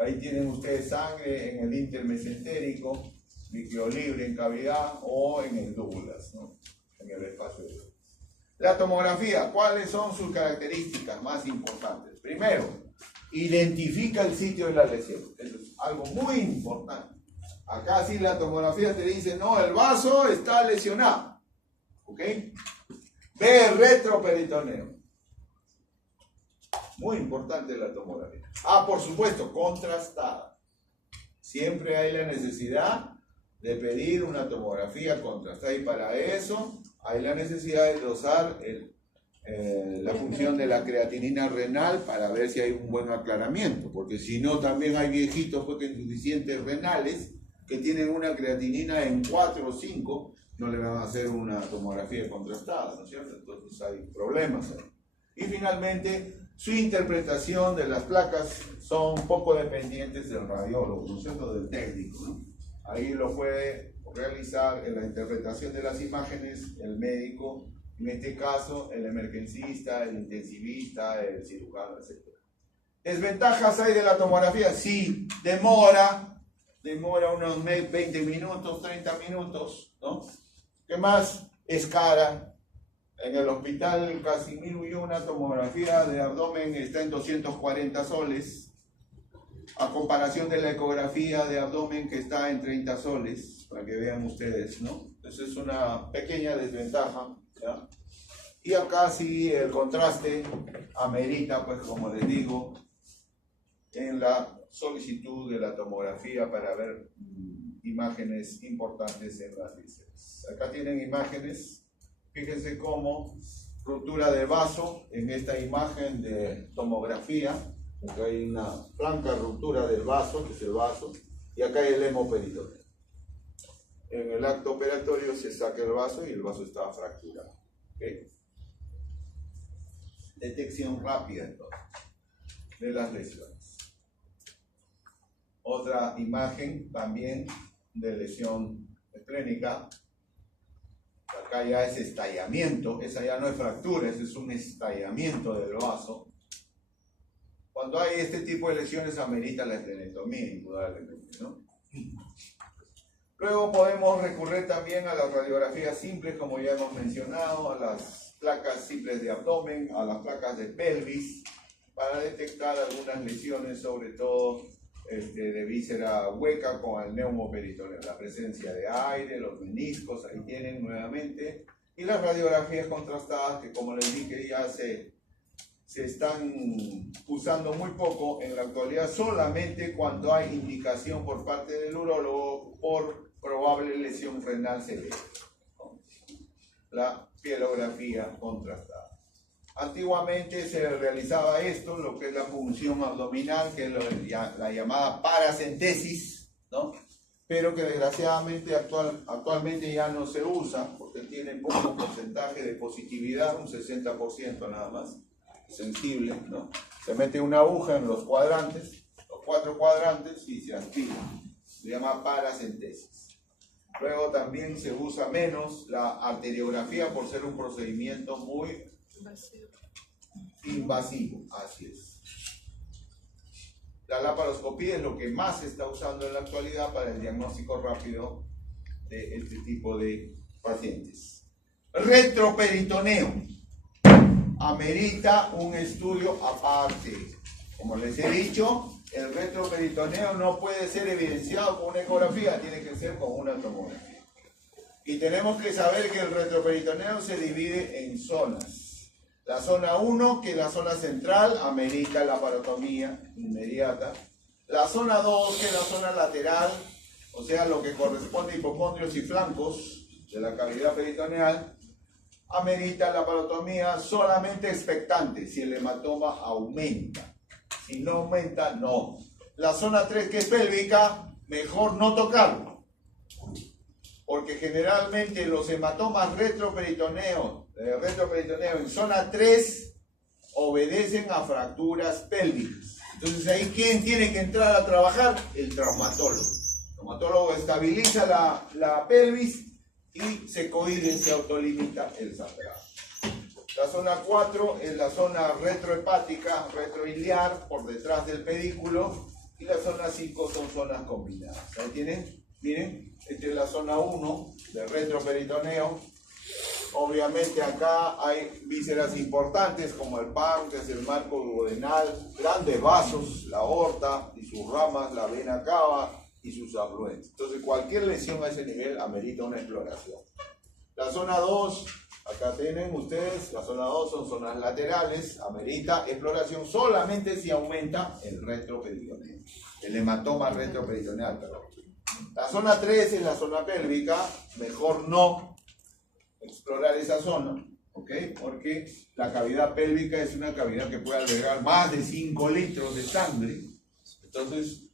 Ahí tienen ustedes sangre en el intermesentérico, líquido libre en cavidad o en el Douglas, ¿no? En el espacio de Douglas. La tomografía, ¿cuáles son sus características más importantes? Primero, identifica el sitio de la lesión. Eso es algo muy importante. Acá sí la tomografía te dice, no, el vaso está lesionado. ¿Ok? Ve retroperitoneo. Muy importante la tomografía. Por supuesto, contrastada. Siempre hay la necesidad de pedir una tomografía contrastada y para eso hay la necesidad de dosar la función de la creatinina renal para ver si hay un buen aclaramiento, porque si no también hay viejitos porque insuficientes renales que tienen una creatinina en 4 o 5, no le van a hacer una tomografía contrastada, ¿no es cierto? Entonces hay problemas ahí. Y finalmente, su interpretación de las placas son un poco dependientes del radiólogo, ¿no es cierto? Del técnico, ¿no? Ahí lo puede realizar en la interpretación de las imágenes el médico, en este caso el emergencista, el intensivista, el cirujano, etc. ¿Desventajas hay de la tomografía? Sí, demora unos 20 minutos, 30 minutos, ¿no? ¿Qué más? Es cara. En el hospital Casimiro y una tomografía de abdomen está en 240 soles, a comparación de la ecografía de abdomen que está en 30 soles, para que vean ustedes, ¿no? Entonces es una pequeña desventaja, ¿ya? Y acá sí el contraste amerita, pues como les digo, en la solicitud de la tomografía para ver imágenes importantes en las vísceras. Acá tienen imágenes, fíjense cómo ruptura del vaso en esta imagen de tomografía. Acá hay una franca ruptura del vaso, que es el vaso, y acá hay el hemoperitoneo. En el acto operatorio se saca el vaso y el vaso está fracturado. ¿Okay? Detección rápida entonces de las lesiones. Otra imagen también de lesión esplénica. Acá ya es estallamiento, esa ya no es fractura, ese es un estallamiento del vaso. Cuando hay este tipo de lesiones amerita la esplenectomía, indudablemente, ¿no? Luego podemos recurrir también a las radiografías simples, como ya hemos mencionado, a las placas simples de abdomen, a las placas de pelvis, para detectar algunas lesiones, sobre todo de víscera hueca con el neumoperitoneo, la presencia de aire, los meniscos, ahí tienen nuevamente, y las radiografías contrastadas que, como les dije, ya se están usando muy poco en la actualidad, solamente cuando hay indicación por parte del urólogo por probable lesión renal severa, ¿no? La pielografía contrastada. Antiguamente se realizaba esto, lo que es la punción abdominal, que es la llamada paracentesis, ¿no? Pero que desgraciadamente actualmente ya no se usa, porque tiene poco porcentaje de positividad, un 60% nada más, sensible, ¿no? Se mete una aguja en los cuadrantes, los 4 cuadrantes, y se aspira. Se llama paracentesis. Luego también se usa menos la arteriografía por ser un procedimiento muy invasivo, así es. La laparoscopía es lo que más se está usando en la actualidad para el diagnóstico rápido de este tipo de pacientes. Retroperitoneo amerita un estudio aparte. Como les he dicho, el retroperitoneo no puede ser evidenciado con una ecografía, tiene que ser con una tomografía. Y tenemos que saber que el retroperitoneo se divide en zonas. La zona 1, que es la zona central, amerita la laparotomía inmediata. La zona 2, que es la zona lateral, o sea, lo que corresponde a hipocondrios y flancos de la cavidad peritoneal, amerita la laparotomía solamente expectante, si el hematoma aumenta. Si no aumenta, no. La zona 3, que es pélvica, mejor no tocarlo, porque generalmente los hematomas retroperitoneo en zona 3 obedecen a fracturas pélvicas. Entonces ahí, ¿quién tiene que entrar a trabajar? El traumatólogo. El traumatólogo estabiliza la pelvis y se cohíbe, se autolimita el sangrado. La zona 4 es la zona retrohepática, retroiliar, por detrás del pedículo, y la zona 5 son zonas combinadas. Ahí tienen, miren, esta es la zona 1 de retroperitoneo. Obviamente acá hay vísceras importantes como el páncreas, el marco duodenal, grandes vasos, la aorta y sus ramas, la vena cava y sus afluentes. Entonces cualquier lesión a ese nivel amerita una exploración. La zona 2, acá tienen ustedes, la zona 2 son zonas laterales, amerita exploración solamente si aumenta el retroperitoneo, el hematoma retroperitoneal, perdón. La zona 3 es la zona pélvica, mejor no explorar esa zona, ¿ok? Porque la cavidad pélvica es una cavidad que puede albergar más de 5 litros de sangre, entonces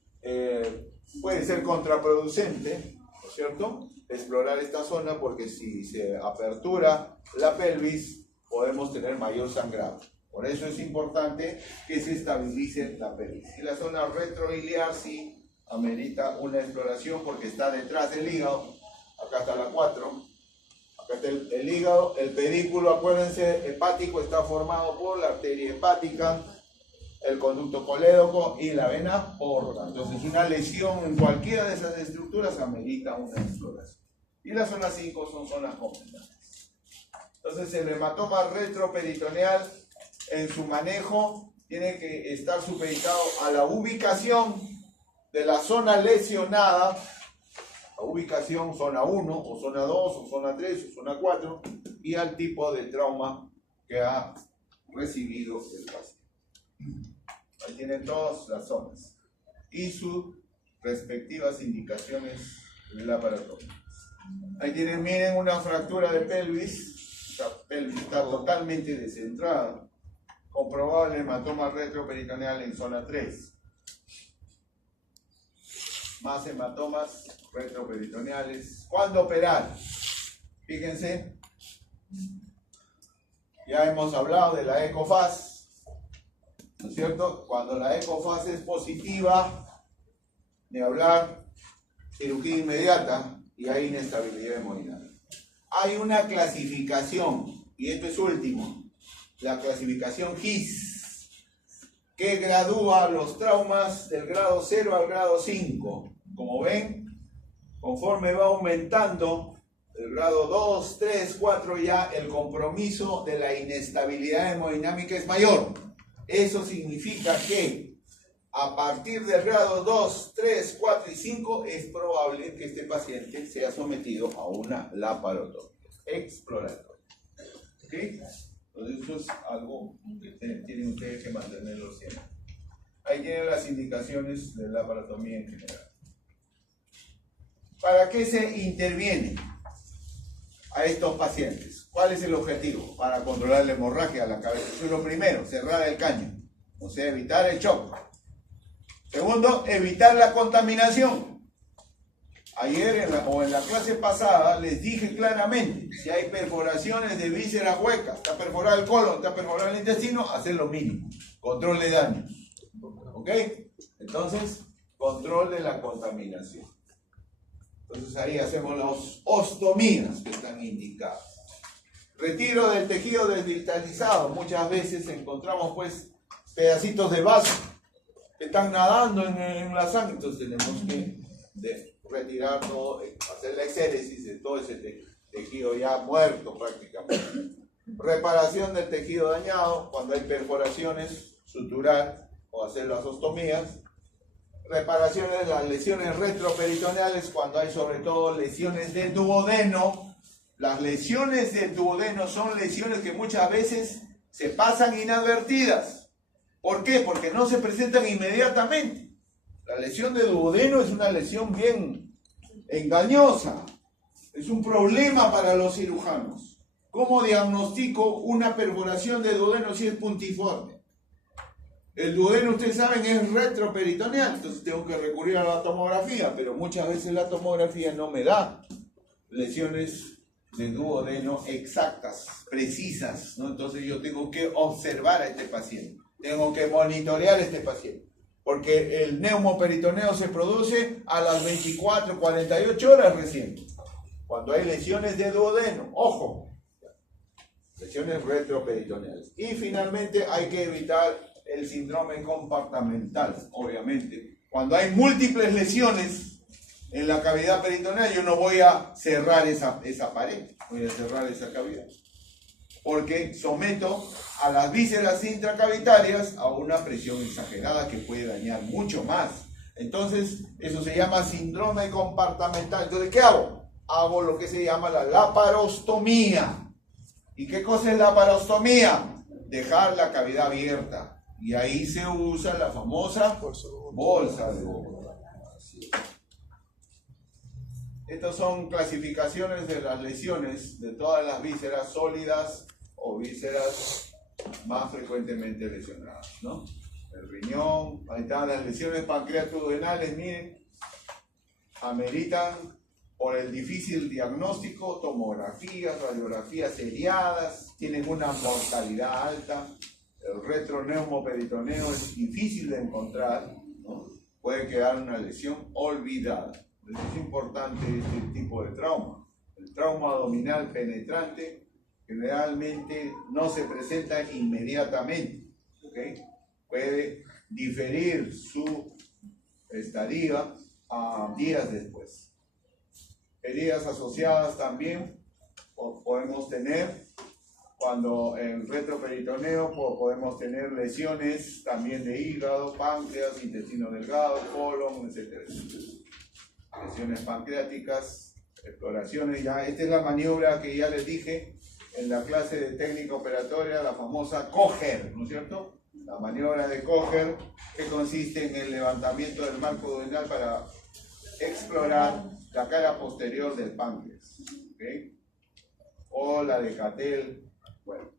puede ser contraproducente, ¿no es cierto?, explorar esta zona, porque si se apertura la pelvis podemos tener mayor sangrado. Por eso es importante que se estabilice la pelvis. Y la zona retroiliar sí amerita una exploración porque está detrás del hígado. Acá está la 4. Acá está el hígado. El pedículo, acuérdense, hepático está formado por la arteria hepática, el conducto colédoco y la vena porta. Entonces una lesión en cualquiera de esas estructuras amerita una exploración. Y las zonas 5 son zonas combinadas. Entonces el hematoma retroperitoneal en su manejo tiene que estar supeditado a la ubicación de la zona lesionada, la ubicación zona 1 o zona 2 o zona 3 o zona 4, y al tipo de trauma que ha recibido el paciente. Ahí tienen todas las zonas y sus respectivas indicaciones de la paratomía. Ahí tienen, miren, una fractura de pelvis. La pelvis está totalmente descentrada, con probable hematoma retroperitoneal en zona 3. Más hematomas retroperitoneales. ¿Cuándo operar? Fíjense, ya hemos hablado de la ecofaz, ¿no es cierto? Cuando la ecofaz es positiva, de hablar cirugía inmediata y hay inestabilidad hemodinâmica. Hay una clasificación, y esto es último, la clasificación GIS, que gradúa los traumas del grado 0 al grado 5. Como ven, conforme va aumentando el grado 2, 3, 4, ya el compromiso de la inestabilidad hemodinámica es mayor. Eso significa que a partir del grado 2, 3, 4 y 5 es probable que este paciente sea sometido a una laparotomía exploratoria. ¿Ok? Entonces eso es algo que tienen ustedes que mantenerlo siempre. Ahí tienen las indicaciones de la laparotomía en general. ¿Para qué se interviene a estos pacientes? ¿Cuál es el objetivo? Para controlar la hemorragia a la cabeza. Eso es lo primero, cerrar el caño, o sea, evitar el shock. Segundo, evitar la contaminación. Ayer en la clase pasada les dije claramente, si hay perforaciones de vísceras huecas, está perforado el colon, está perforado el intestino, hacer lo mínimo, control de daño. ¿Ok? Entonces, control de la contaminación. Entonces ahí hacemos las ostomías que están indicadas. Retiro del tejido desvitalizado. Muchas veces encontramos pues pedacitos de vaso que están nadando en la sangre. Entonces tenemos que retirar todo, hacer la exéresis de todo ese tejido ya muerto prácticamente. Reparación del tejido dañado cuando hay perforaciones, suturar o hacer las ostomías. Reparaciones de las lesiones retroperitoneales cuando hay sobre todo lesiones del duodeno. Las lesiones del duodeno son lesiones que muchas veces se pasan inadvertidas. ¿Por qué? Porque no se presentan inmediatamente. La lesión de duodeno es una lesión bien engañosa. Es un problema para los cirujanos. ¿Cómo diagnostico una perforación de duodeno si es puntiforme? El duodeno, ustedes saben, es retroperitoneal, entonces tengo que recurrir a la tomografía, pero muchas veces la tomografía no me da lesiones de duodeno exactas, precisas, ¿no? Entonces yo tengo que observar a este paciente, tengo que monitorear a este paciente, porque el neumoperitoneo se produce a las 24, 48 horas recién, cuando hay lesiones de duodeno, ojo, lesiones retroperitoneales. Y finalmente hay que evitar el síndrome compartamental, obviamente. Cuando hay múltiples lesiones en la cavidad peritoneal, yo no voy a cerrar esa pared, voy a cerrar esa cavidad. Porque someto a las vísceras intracavitarias a una presión exagerada que puede dañar mucho más. Entonces, eso se llama síndrome compartamental. Entonces, ¿qué hago? Hago lo que se llama la laparostomía. ¿Y qué cosa es la laparostomía? Dejar la cavidad abierta. Y ahí se usa la famosa bolsa de boca. Estas son clasificaciones de las lesiones de todas las vísceras sólidas o vísceras más frecuentemente lesionadas, ¿no? El riñón, ahí están las lesiones pancreatoduodenales, miren, ameritan por el difícil diagnóstico, tomografías, radiografías seriadas, tienen una mortalidad alta. El retroneumoperitoneo es difícil de encontrar, ¿no? Puede quedar una lesión olvidada. Entonces es importante este tipo de trauma. El trauma abdominal penetrante generalmente no se presenta inmediatamente, ¿okay? Puede diferir su estadía a días después. Heridas asociadas también podemos tener. Cuando en retroperitoneo podemos tener lesiones también de hígado, páncreas, intestino delgado, colon, etc. Lesiones pancreáticas, exploraciones, ya esta es la maniobra que ya les dije en la clase de técnica operatoria, la famosa Kocher, ¿no es cierto? La maniobra de Kocher, que consiste en el levantamiento del marco duodenal para explorar la cara posterior del páncreas. ¿Okay? O la de Cattell. Bueno.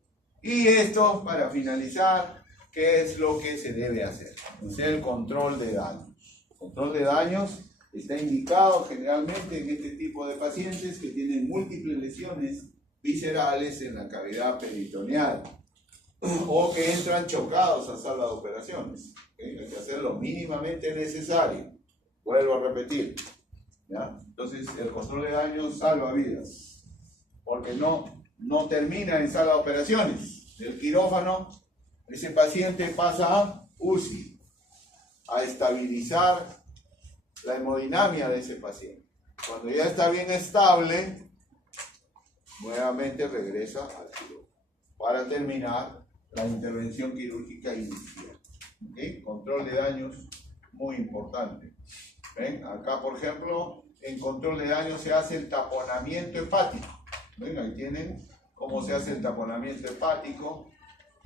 Y esto, para finalizar, ¿qué es lo que se debe hacer? Es el control de daños. El control de daños está indicado generalmente en este tipo de pacientes que tienen múltiples lesiones viscerales en la cavidad peritoneal o que entran chocados a sala de operaciones. ¿Okay? Hay que hacer lo mínimamente necesario. Vuelvo a repetir. ¿Ya? Entonces, el control de daños salva vidas, porque no termina en sala de operaciones. Del quirófano, ese paciente pasa a UCI, a estabilizar la hemodinamia de ese paciente. Cuando ya está bien estable, nuevamente regresa al quirófano para terminar la intervención quirúrgica inicial. ¿Okay? Control de daños, muy importante. ¿Ven? Acá, por ejemplo, en control de daños se hace el taponamiento hepático. ¿Ven? Ahí tienen cómo se hace el taponamiento hepático.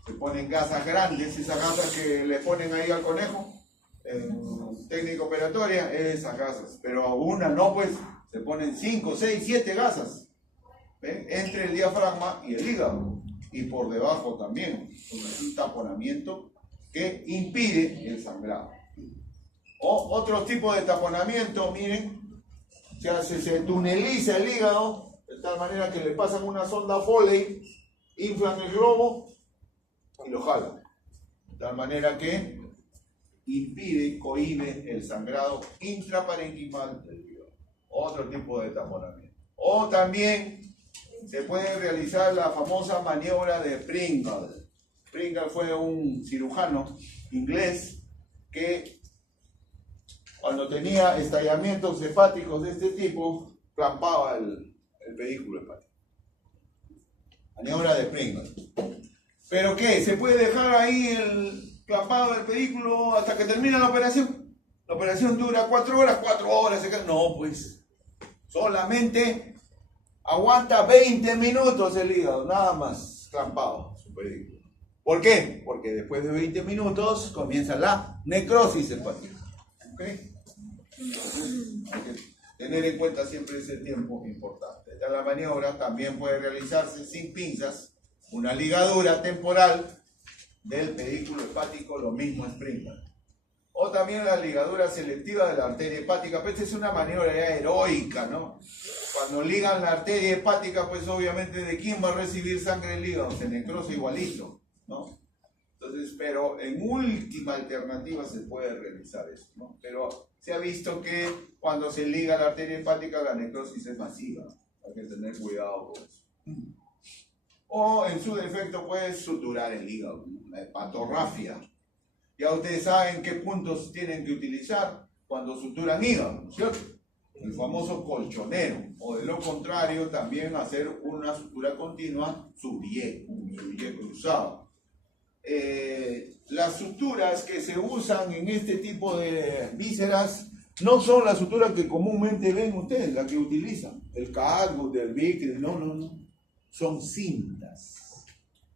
Se ponen gasas grandes, esas gasas que le ponen ahí al conejo en técnica operatoria, esas gasas. Pero a una no, pues se ponen 5, 6, 7 gasas. ¿Ven? Entre el diafragma y el hígado. Y por debajo también. Es un taponamiento que impide el sangrado. O otro tipo de taponamiento, miren, se tuneliza el hígado de tal manera que le pasan una sonda Foley, inflan el globo y lo jalan. De tal manera que cohíbe el sangrado intraparenquimal del hígado. Otro tipo de taponamiento. O también se puede realizar la famosa maniobra de Pringle. Pringle fue un cirujano inglés que cuando tenía estallamientos hepáticos de este tipo, clampaba el vehículo hepático. Maniobra de Pringle. ¿Pero qué? ¿Se puede dejar ahí el clampado del vehículo hasta que termine la operación? La operación dura 4 horas, 4 horas. No, pues solamente aguanta 20 minutos el hígado, nada más clampado su vehículo. ¿Por qué? Porque después de 20 minutos comienza la necrosis hepática. ¿Okay? Hay que tener en cuenta siempre ese tiempo importante. La maniobra también puede realizarse sin pinzas, una ligadura temporal del pedículo hepático, lo mismo es Pringle. O también la ligadura selectiva de la arteria hepática, pues es una maniobra ya heroica, ¿no? Cuando ligan la arteria hepática, pues obviamente ¿de quién va a recibir sangre el hígado? Se necrosa igualito, ¿no? Entonces, pero en última alternativa se puede realizar eso, ¿no? Pero se ha visto que cuando se liga la arteria hepática la necrosis es masiva. Hay que tener cuidado con eso. O en su defecto puedes suturar el hígado, la hepatorrafia. Ya ustedes saben qué puntos tienen que utilizar cuando suturan hígado, ¿no es cierto? El famoso colchonero. O de lo contrario, también hacer una sutura continua subie cruzado. Las suturas que se usan en este tipo de vísceras no son las suturas que comúnmente ven ustedes, las que utilizan. El catgut, el bicre, no. Son cintas.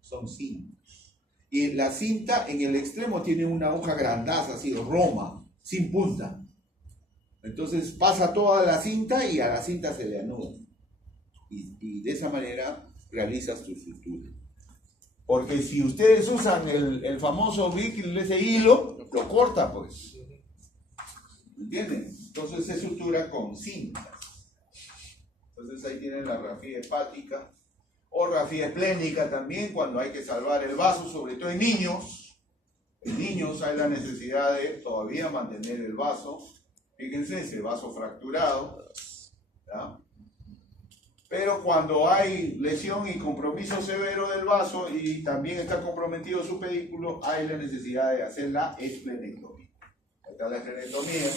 Son cintas. Y la cinta en el extremo tiene una aguja grandaza, así, roma, sin punta. Entonces pasa toda la cinta y a la cinta se le anuda. Y de esa manera realizas tu sutura. Porque si ustedes usan el famoso bicre, ese hilo, lo corta pues. ¿Entienden? Entonces se sutura con cintas. Entonces ahí tienen la grafía hepática. O grafía esplénica también, cuando hay que salvar el vaso, sobre todo en niños. En niños hay la necesidad de todavía mantener el vaso. Fíjense, ese vaso fracturado. ¿Ya? Pero cuando hay lesión y compromiso severo del vaso y también está comprometido su pedículo, hay la necesidad de hacer la esplenectomía. Ahí está la esplenectomía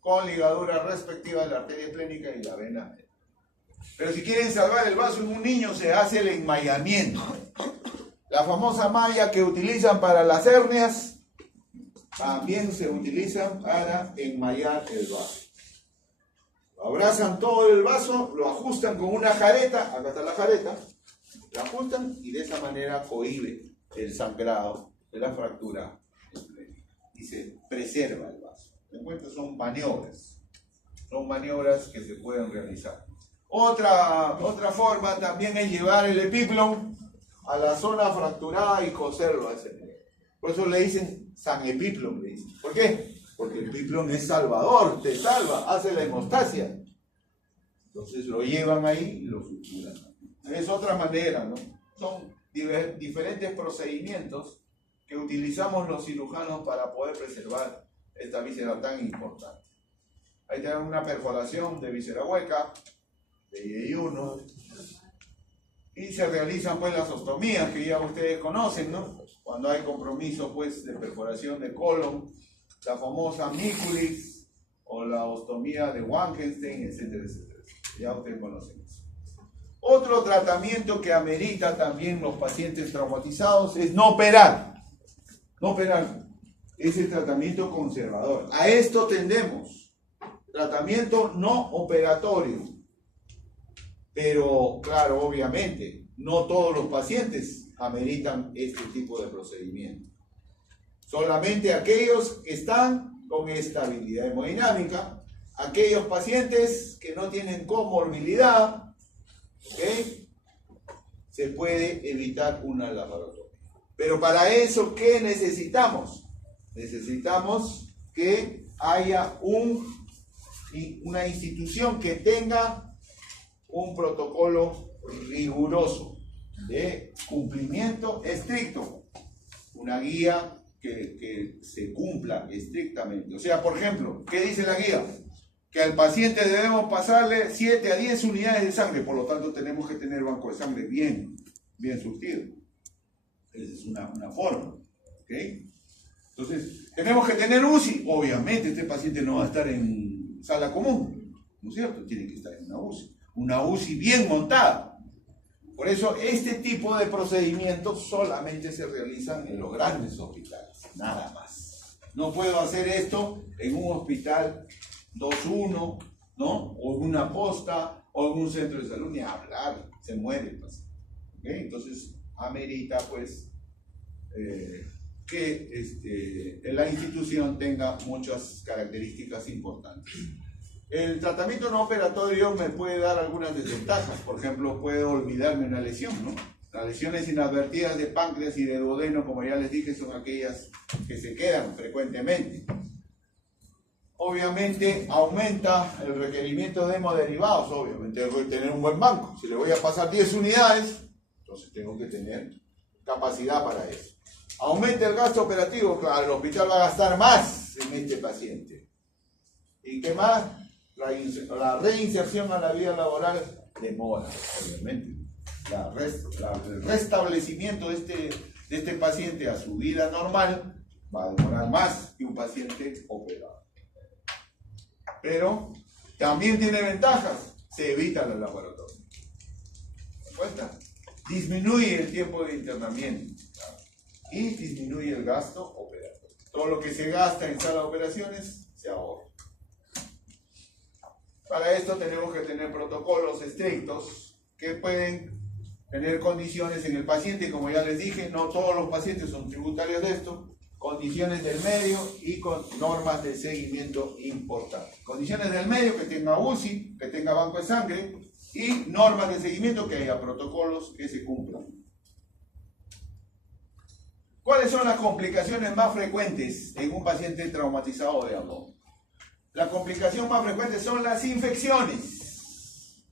con ligadura respectiva de la arteria esplénica y la vena. Pero si quieren salvar el vaso en un niño, se hace el enmayamiento. La famosa malla que utilizan para las hernias, también se utiliza para enmayar el vaso. Lo abrazan todo el vaso, lo ajustan con una jareta, acá está la jareta, lo ajustan y de esa manera cohíbe el sangrado de la fractura y se preserva el vaso. En cuenta, son maniobras que se pueden realizar. Otra forma también es llevar el epiplon a la zona fracturada y coserlo a ese nivel. Por eso le dicen San Epiplon, le dicen. ¿Por qué? Porque el epiplon es salvador, te salva, hace la hemostasia. Entonces lo llevan ahí y lo suturan. Es otra manera, ¿no? Son diferentes procedimientos que utilizamos los cirujanos para poder preservar esta víscera tan importante. Ahí tenemos una perforación de víscera hueca, de IE1, y se realizan pues las ostomías que ya ustedes conocen, ¿no? Cuando hay compromiso pues de perforación de colon, la famosa Mikulicz o la ostomía de Wangenstein, etcétera, etcétera. Ya ustedes conocen eso. Otro tratamiento que amerita también los pacientes traumatizados es no operar. No operar. Es el tratamiento conservador. A esto tendemos. Tratamiento no operatorio. Pero, claro, obviamente, no todos los pacientes ameritan este tipo de procedimiento. Solamente aquellos que están con estabilidad hemodinámica, aquellos pacientes que no tienen comorbilidad, ¿okay? Se puede evitar una laparotomía. Pero para eso, ¿qué necesitamos? Necesitamos que haya una institución que tenga un protocolo riguroso de cumplimiento estricto, una guía que se cumpla estrictamente. O sea, por ejemplo, ¿qué dice la guía? Que al paciente debemos pasarle 7 a 10 unidades de sangre, por lo tanto tenemos que tener banco de sangre bien surtido. Esa es una forma, ¿ok? Entonces, tenemos que tener UCI. Obviamente este paciente no va a estar en sala común, ¿no es cierto? Tiene que estar en una UCI bien montada. Por eso este tipo de procedimientos solamente se realizan en los grandes hospitales, nada más. No puedo hacer esto en un hospital 2-1, ¿no? O en una posta, o en un centro de salud, ni hablar, se muere el paciente. ¿Okay? Entonces, amerita pues que la institución tenga muchas características importantes. El tratamiento no operatorio me puede dar algunas desventajas. Por ejemplo, puedo olvidarme una lesión, ¿no? Las lesiones inadvertidas de páncreas y de duodeno, como ya les dije, son aquellas que se quedan frecuentemente. Obviamente aumenta el requerimiento de hemoderivados, obviamente tengo que tener un buen banco. Si le voy a pasar 10 unidades, entonces tengo que tener capacidad para eso. Aumenta el gasto operativo, claro, el hospital va a gastar más en este paciente. ¿Y qué más? La reinserción a la vida laboral demora, obviamente. El restablecimiento de este paciente a su vida normal va a demorar más que un paciente operado. Pero también tiene ventajas. Se evita la laparotomía. ¿Se cuenta? Disminuye el tiempo de internamiento y disminuye el gasto operatorio. Todo lo que se gasta en sala de operaciones se ahorra. Para esto tenemos que tener protocolos estrictos que pueden tener condiciones en el paciente, como ya les dije, no todos los pacientes son tributarios de esto, condiciones del medio y con normas de seguimiento importantes. Condiciones del medio, que tenga UCI, que tenga banco de sangre, y normas de seguimiento, que haya protocolos que se cumplan. ¿Cuáles son las complicaciones más frecuentes en un paciente traumatizado de abdomen? La complicación más frecuente son las infecciones.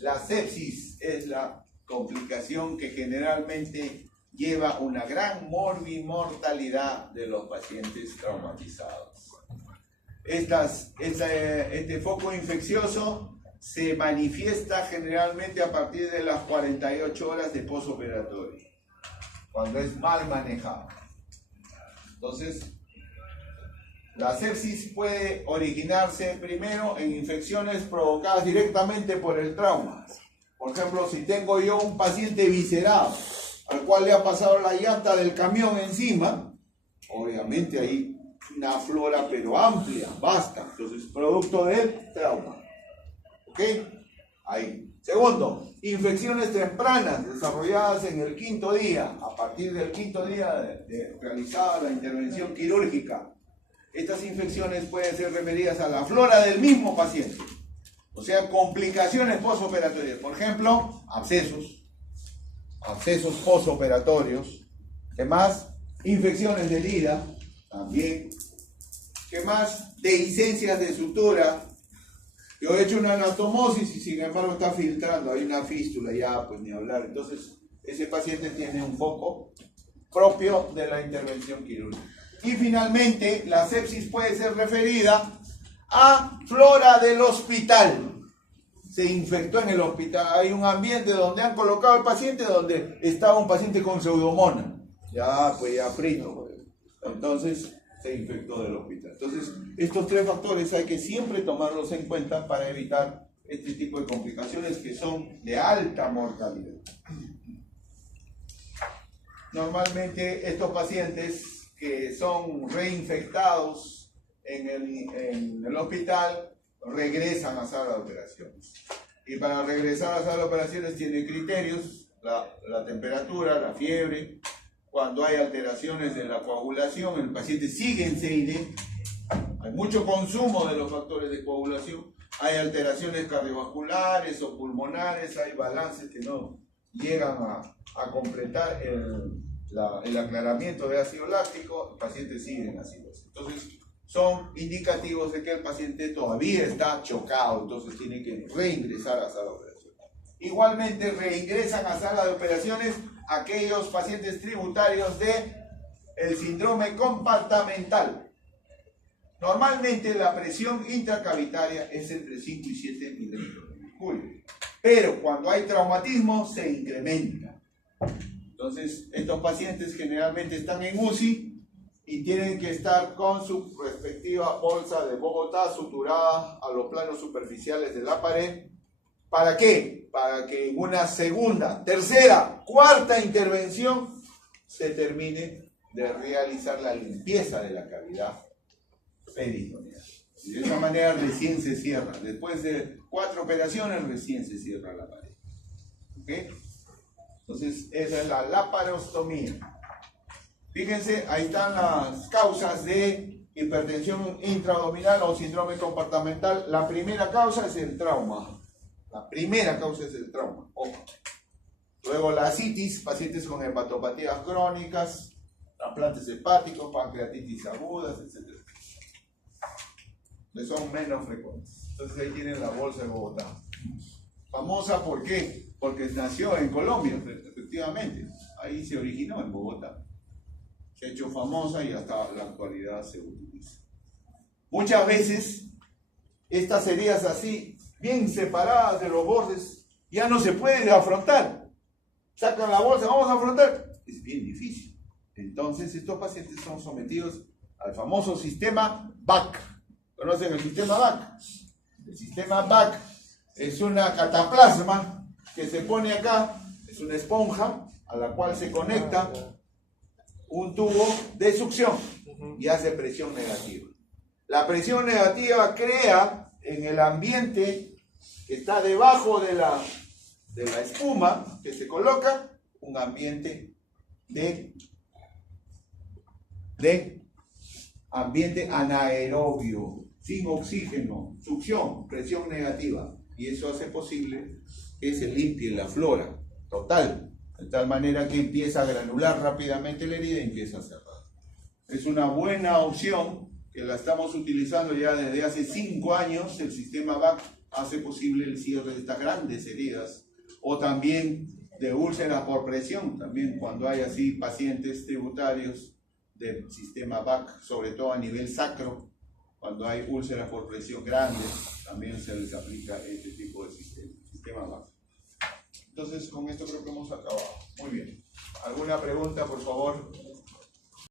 La sepsis es la complicación que generalmente lleva una gran morbimortalidad de los pacientes traumatizados. Este foco infeccioso se manifiesta generalmente a partir de las 48 horas de posoperatorio, cuando es mal manejado. Entonces, la sepsis puede originarse primero en infecciones provocadas directamente por el trauma. Por ejemplo, si tengo yo un paciente viscerado al cual le ha pasado la llanta del camión encima, obviamente hay una flora pero amplia, vasta. Entonces, producto del trauma. ¿Ok? Ahí. Segundo, infecciones tempranas desarrolladas en el 5.º día, a partir del 5.º día de realizada la intervención quirúrgica. Estas infecciones pueden ser remediadas a la flora del mismo paciente. O sea, complicaciones postoperatorias. Por ejemplo, abscesos postoperatorios. ¿Qué más? Infecciones de herida, también. ¿Qué más? Dehiscencias de sutura. Yo he hecho una anastomosis y sin embargo está filtrando, hay una fístula, ya pues ni hablar. Entonces, ese paciente tiene un foco propio de la intervención quirúrgica. Y finalmente, la sepsis puede ser referida a flora del hospital. Se infectó en el hospital. Hay un ambiente donde han colocado al paciente, donde estaba un paciente con pseudomonas. Ya, pues ya frito. Entonces, se infectó del hospital. Entonces, estos tres factores hay que siempre tomarlos en cuenta para evitar este tipo de complicaciones que son de alta mortalidad. Normalmente, estos pacientes que son reinfectados en el hospital regresan a sala de operaciones. Y para regresar a sala de operaciones tiene criterios, la temperatura, la fiebre. Cuando hay alteraciones de la coagulación, el paciente sigue en CID, hay mucho consumo de los factores de coagulación, hay alteraciones cardiovasculares o pulmonares, hay balances que no llegan a completar el aclaramiento de ácido láctico, el paciente sigue en acidosis. Entonces, son indicativos de que el paciente todavía está chocado, entonces tiene que reingresar a sala de operaciones. Igualmente, reingresan a sala de operaciones aquellos pacientes tributarios del síndrome compartamental. Normalmente la presión intracavitaria es entre 5 y 7 milímetros de mercurio, pero cuando hay traumatismo se incrementa. Entonces, estos pacientes generalmente están en UCI y tienen que estar con su respectiva bolsa de Bogotá suturada a los planos superficiales de la pared. ¿Para qué? Para que en una segunda, tercera, cuarta intervención se termine de realizar la limpieza de la cavidad peritoneal. Y de esa manera recién se cierra. Después de 4 operaciones recién se cierra la pared. ¿Ok? Entonces, esa es la laparostomía. Fíjense, ahí están las causas de hipertensión intraabdominal o síndrome compartamental. La primera causa es el trauma. La primera causa es el trauma. Ojo. Luego la ascitis, pacientes con hepatopatías crónicas, trasplantes hepáticos, pancreatitis agudas, etc. Que son menos frecuentes. Entonces ahí tienen la bolsa de Bogotá. Famosa, ¿por qué? Porque nació en Colombia, efectivamente. Ahí se originó en Bogotá. Se ha hecho famosa y hasta la actualidad se utiliza. Muchas veces, estas heridas así, bien separadas de los bordes, ya no se pueden afrontar. Sacan la bolsa, vamos a afrontar. Es bien difícil. Entonces, estos pacientes son sometidos al famoso sistema BAC. ¿Conocen el sistema BAC? El sistema BAC es una cataplasma que se pone acá, es una esponja a la cual se conecta un tubo de succión y hace presión negativa. La presión negativa crea en el ambiente que está debajo de la espuma que se coloca un ambiente de ambiente anaerobio, sin oxígeno, succión, presión negativa, y eso hace posible que se limpie la flora total, de tal manera que empieza a granular rápidamente la herida y empieza a cerrar. Es una buena opción que la estamos utilizando ya desde hace 5 años. El sistema BAC hace posible el cierre de estas grandes heridas, o también de úlceras por presión, también cuando hay así pacientes tributarios del sistema BAC, sobre todo a nivel sacro, cuando hay úlceras por presión grandes, también se les aplica este tipo de sistema BAC. Entonces, con esto creo que hemos acabado. Muy bien. ¿Alguna pregunta, por favor?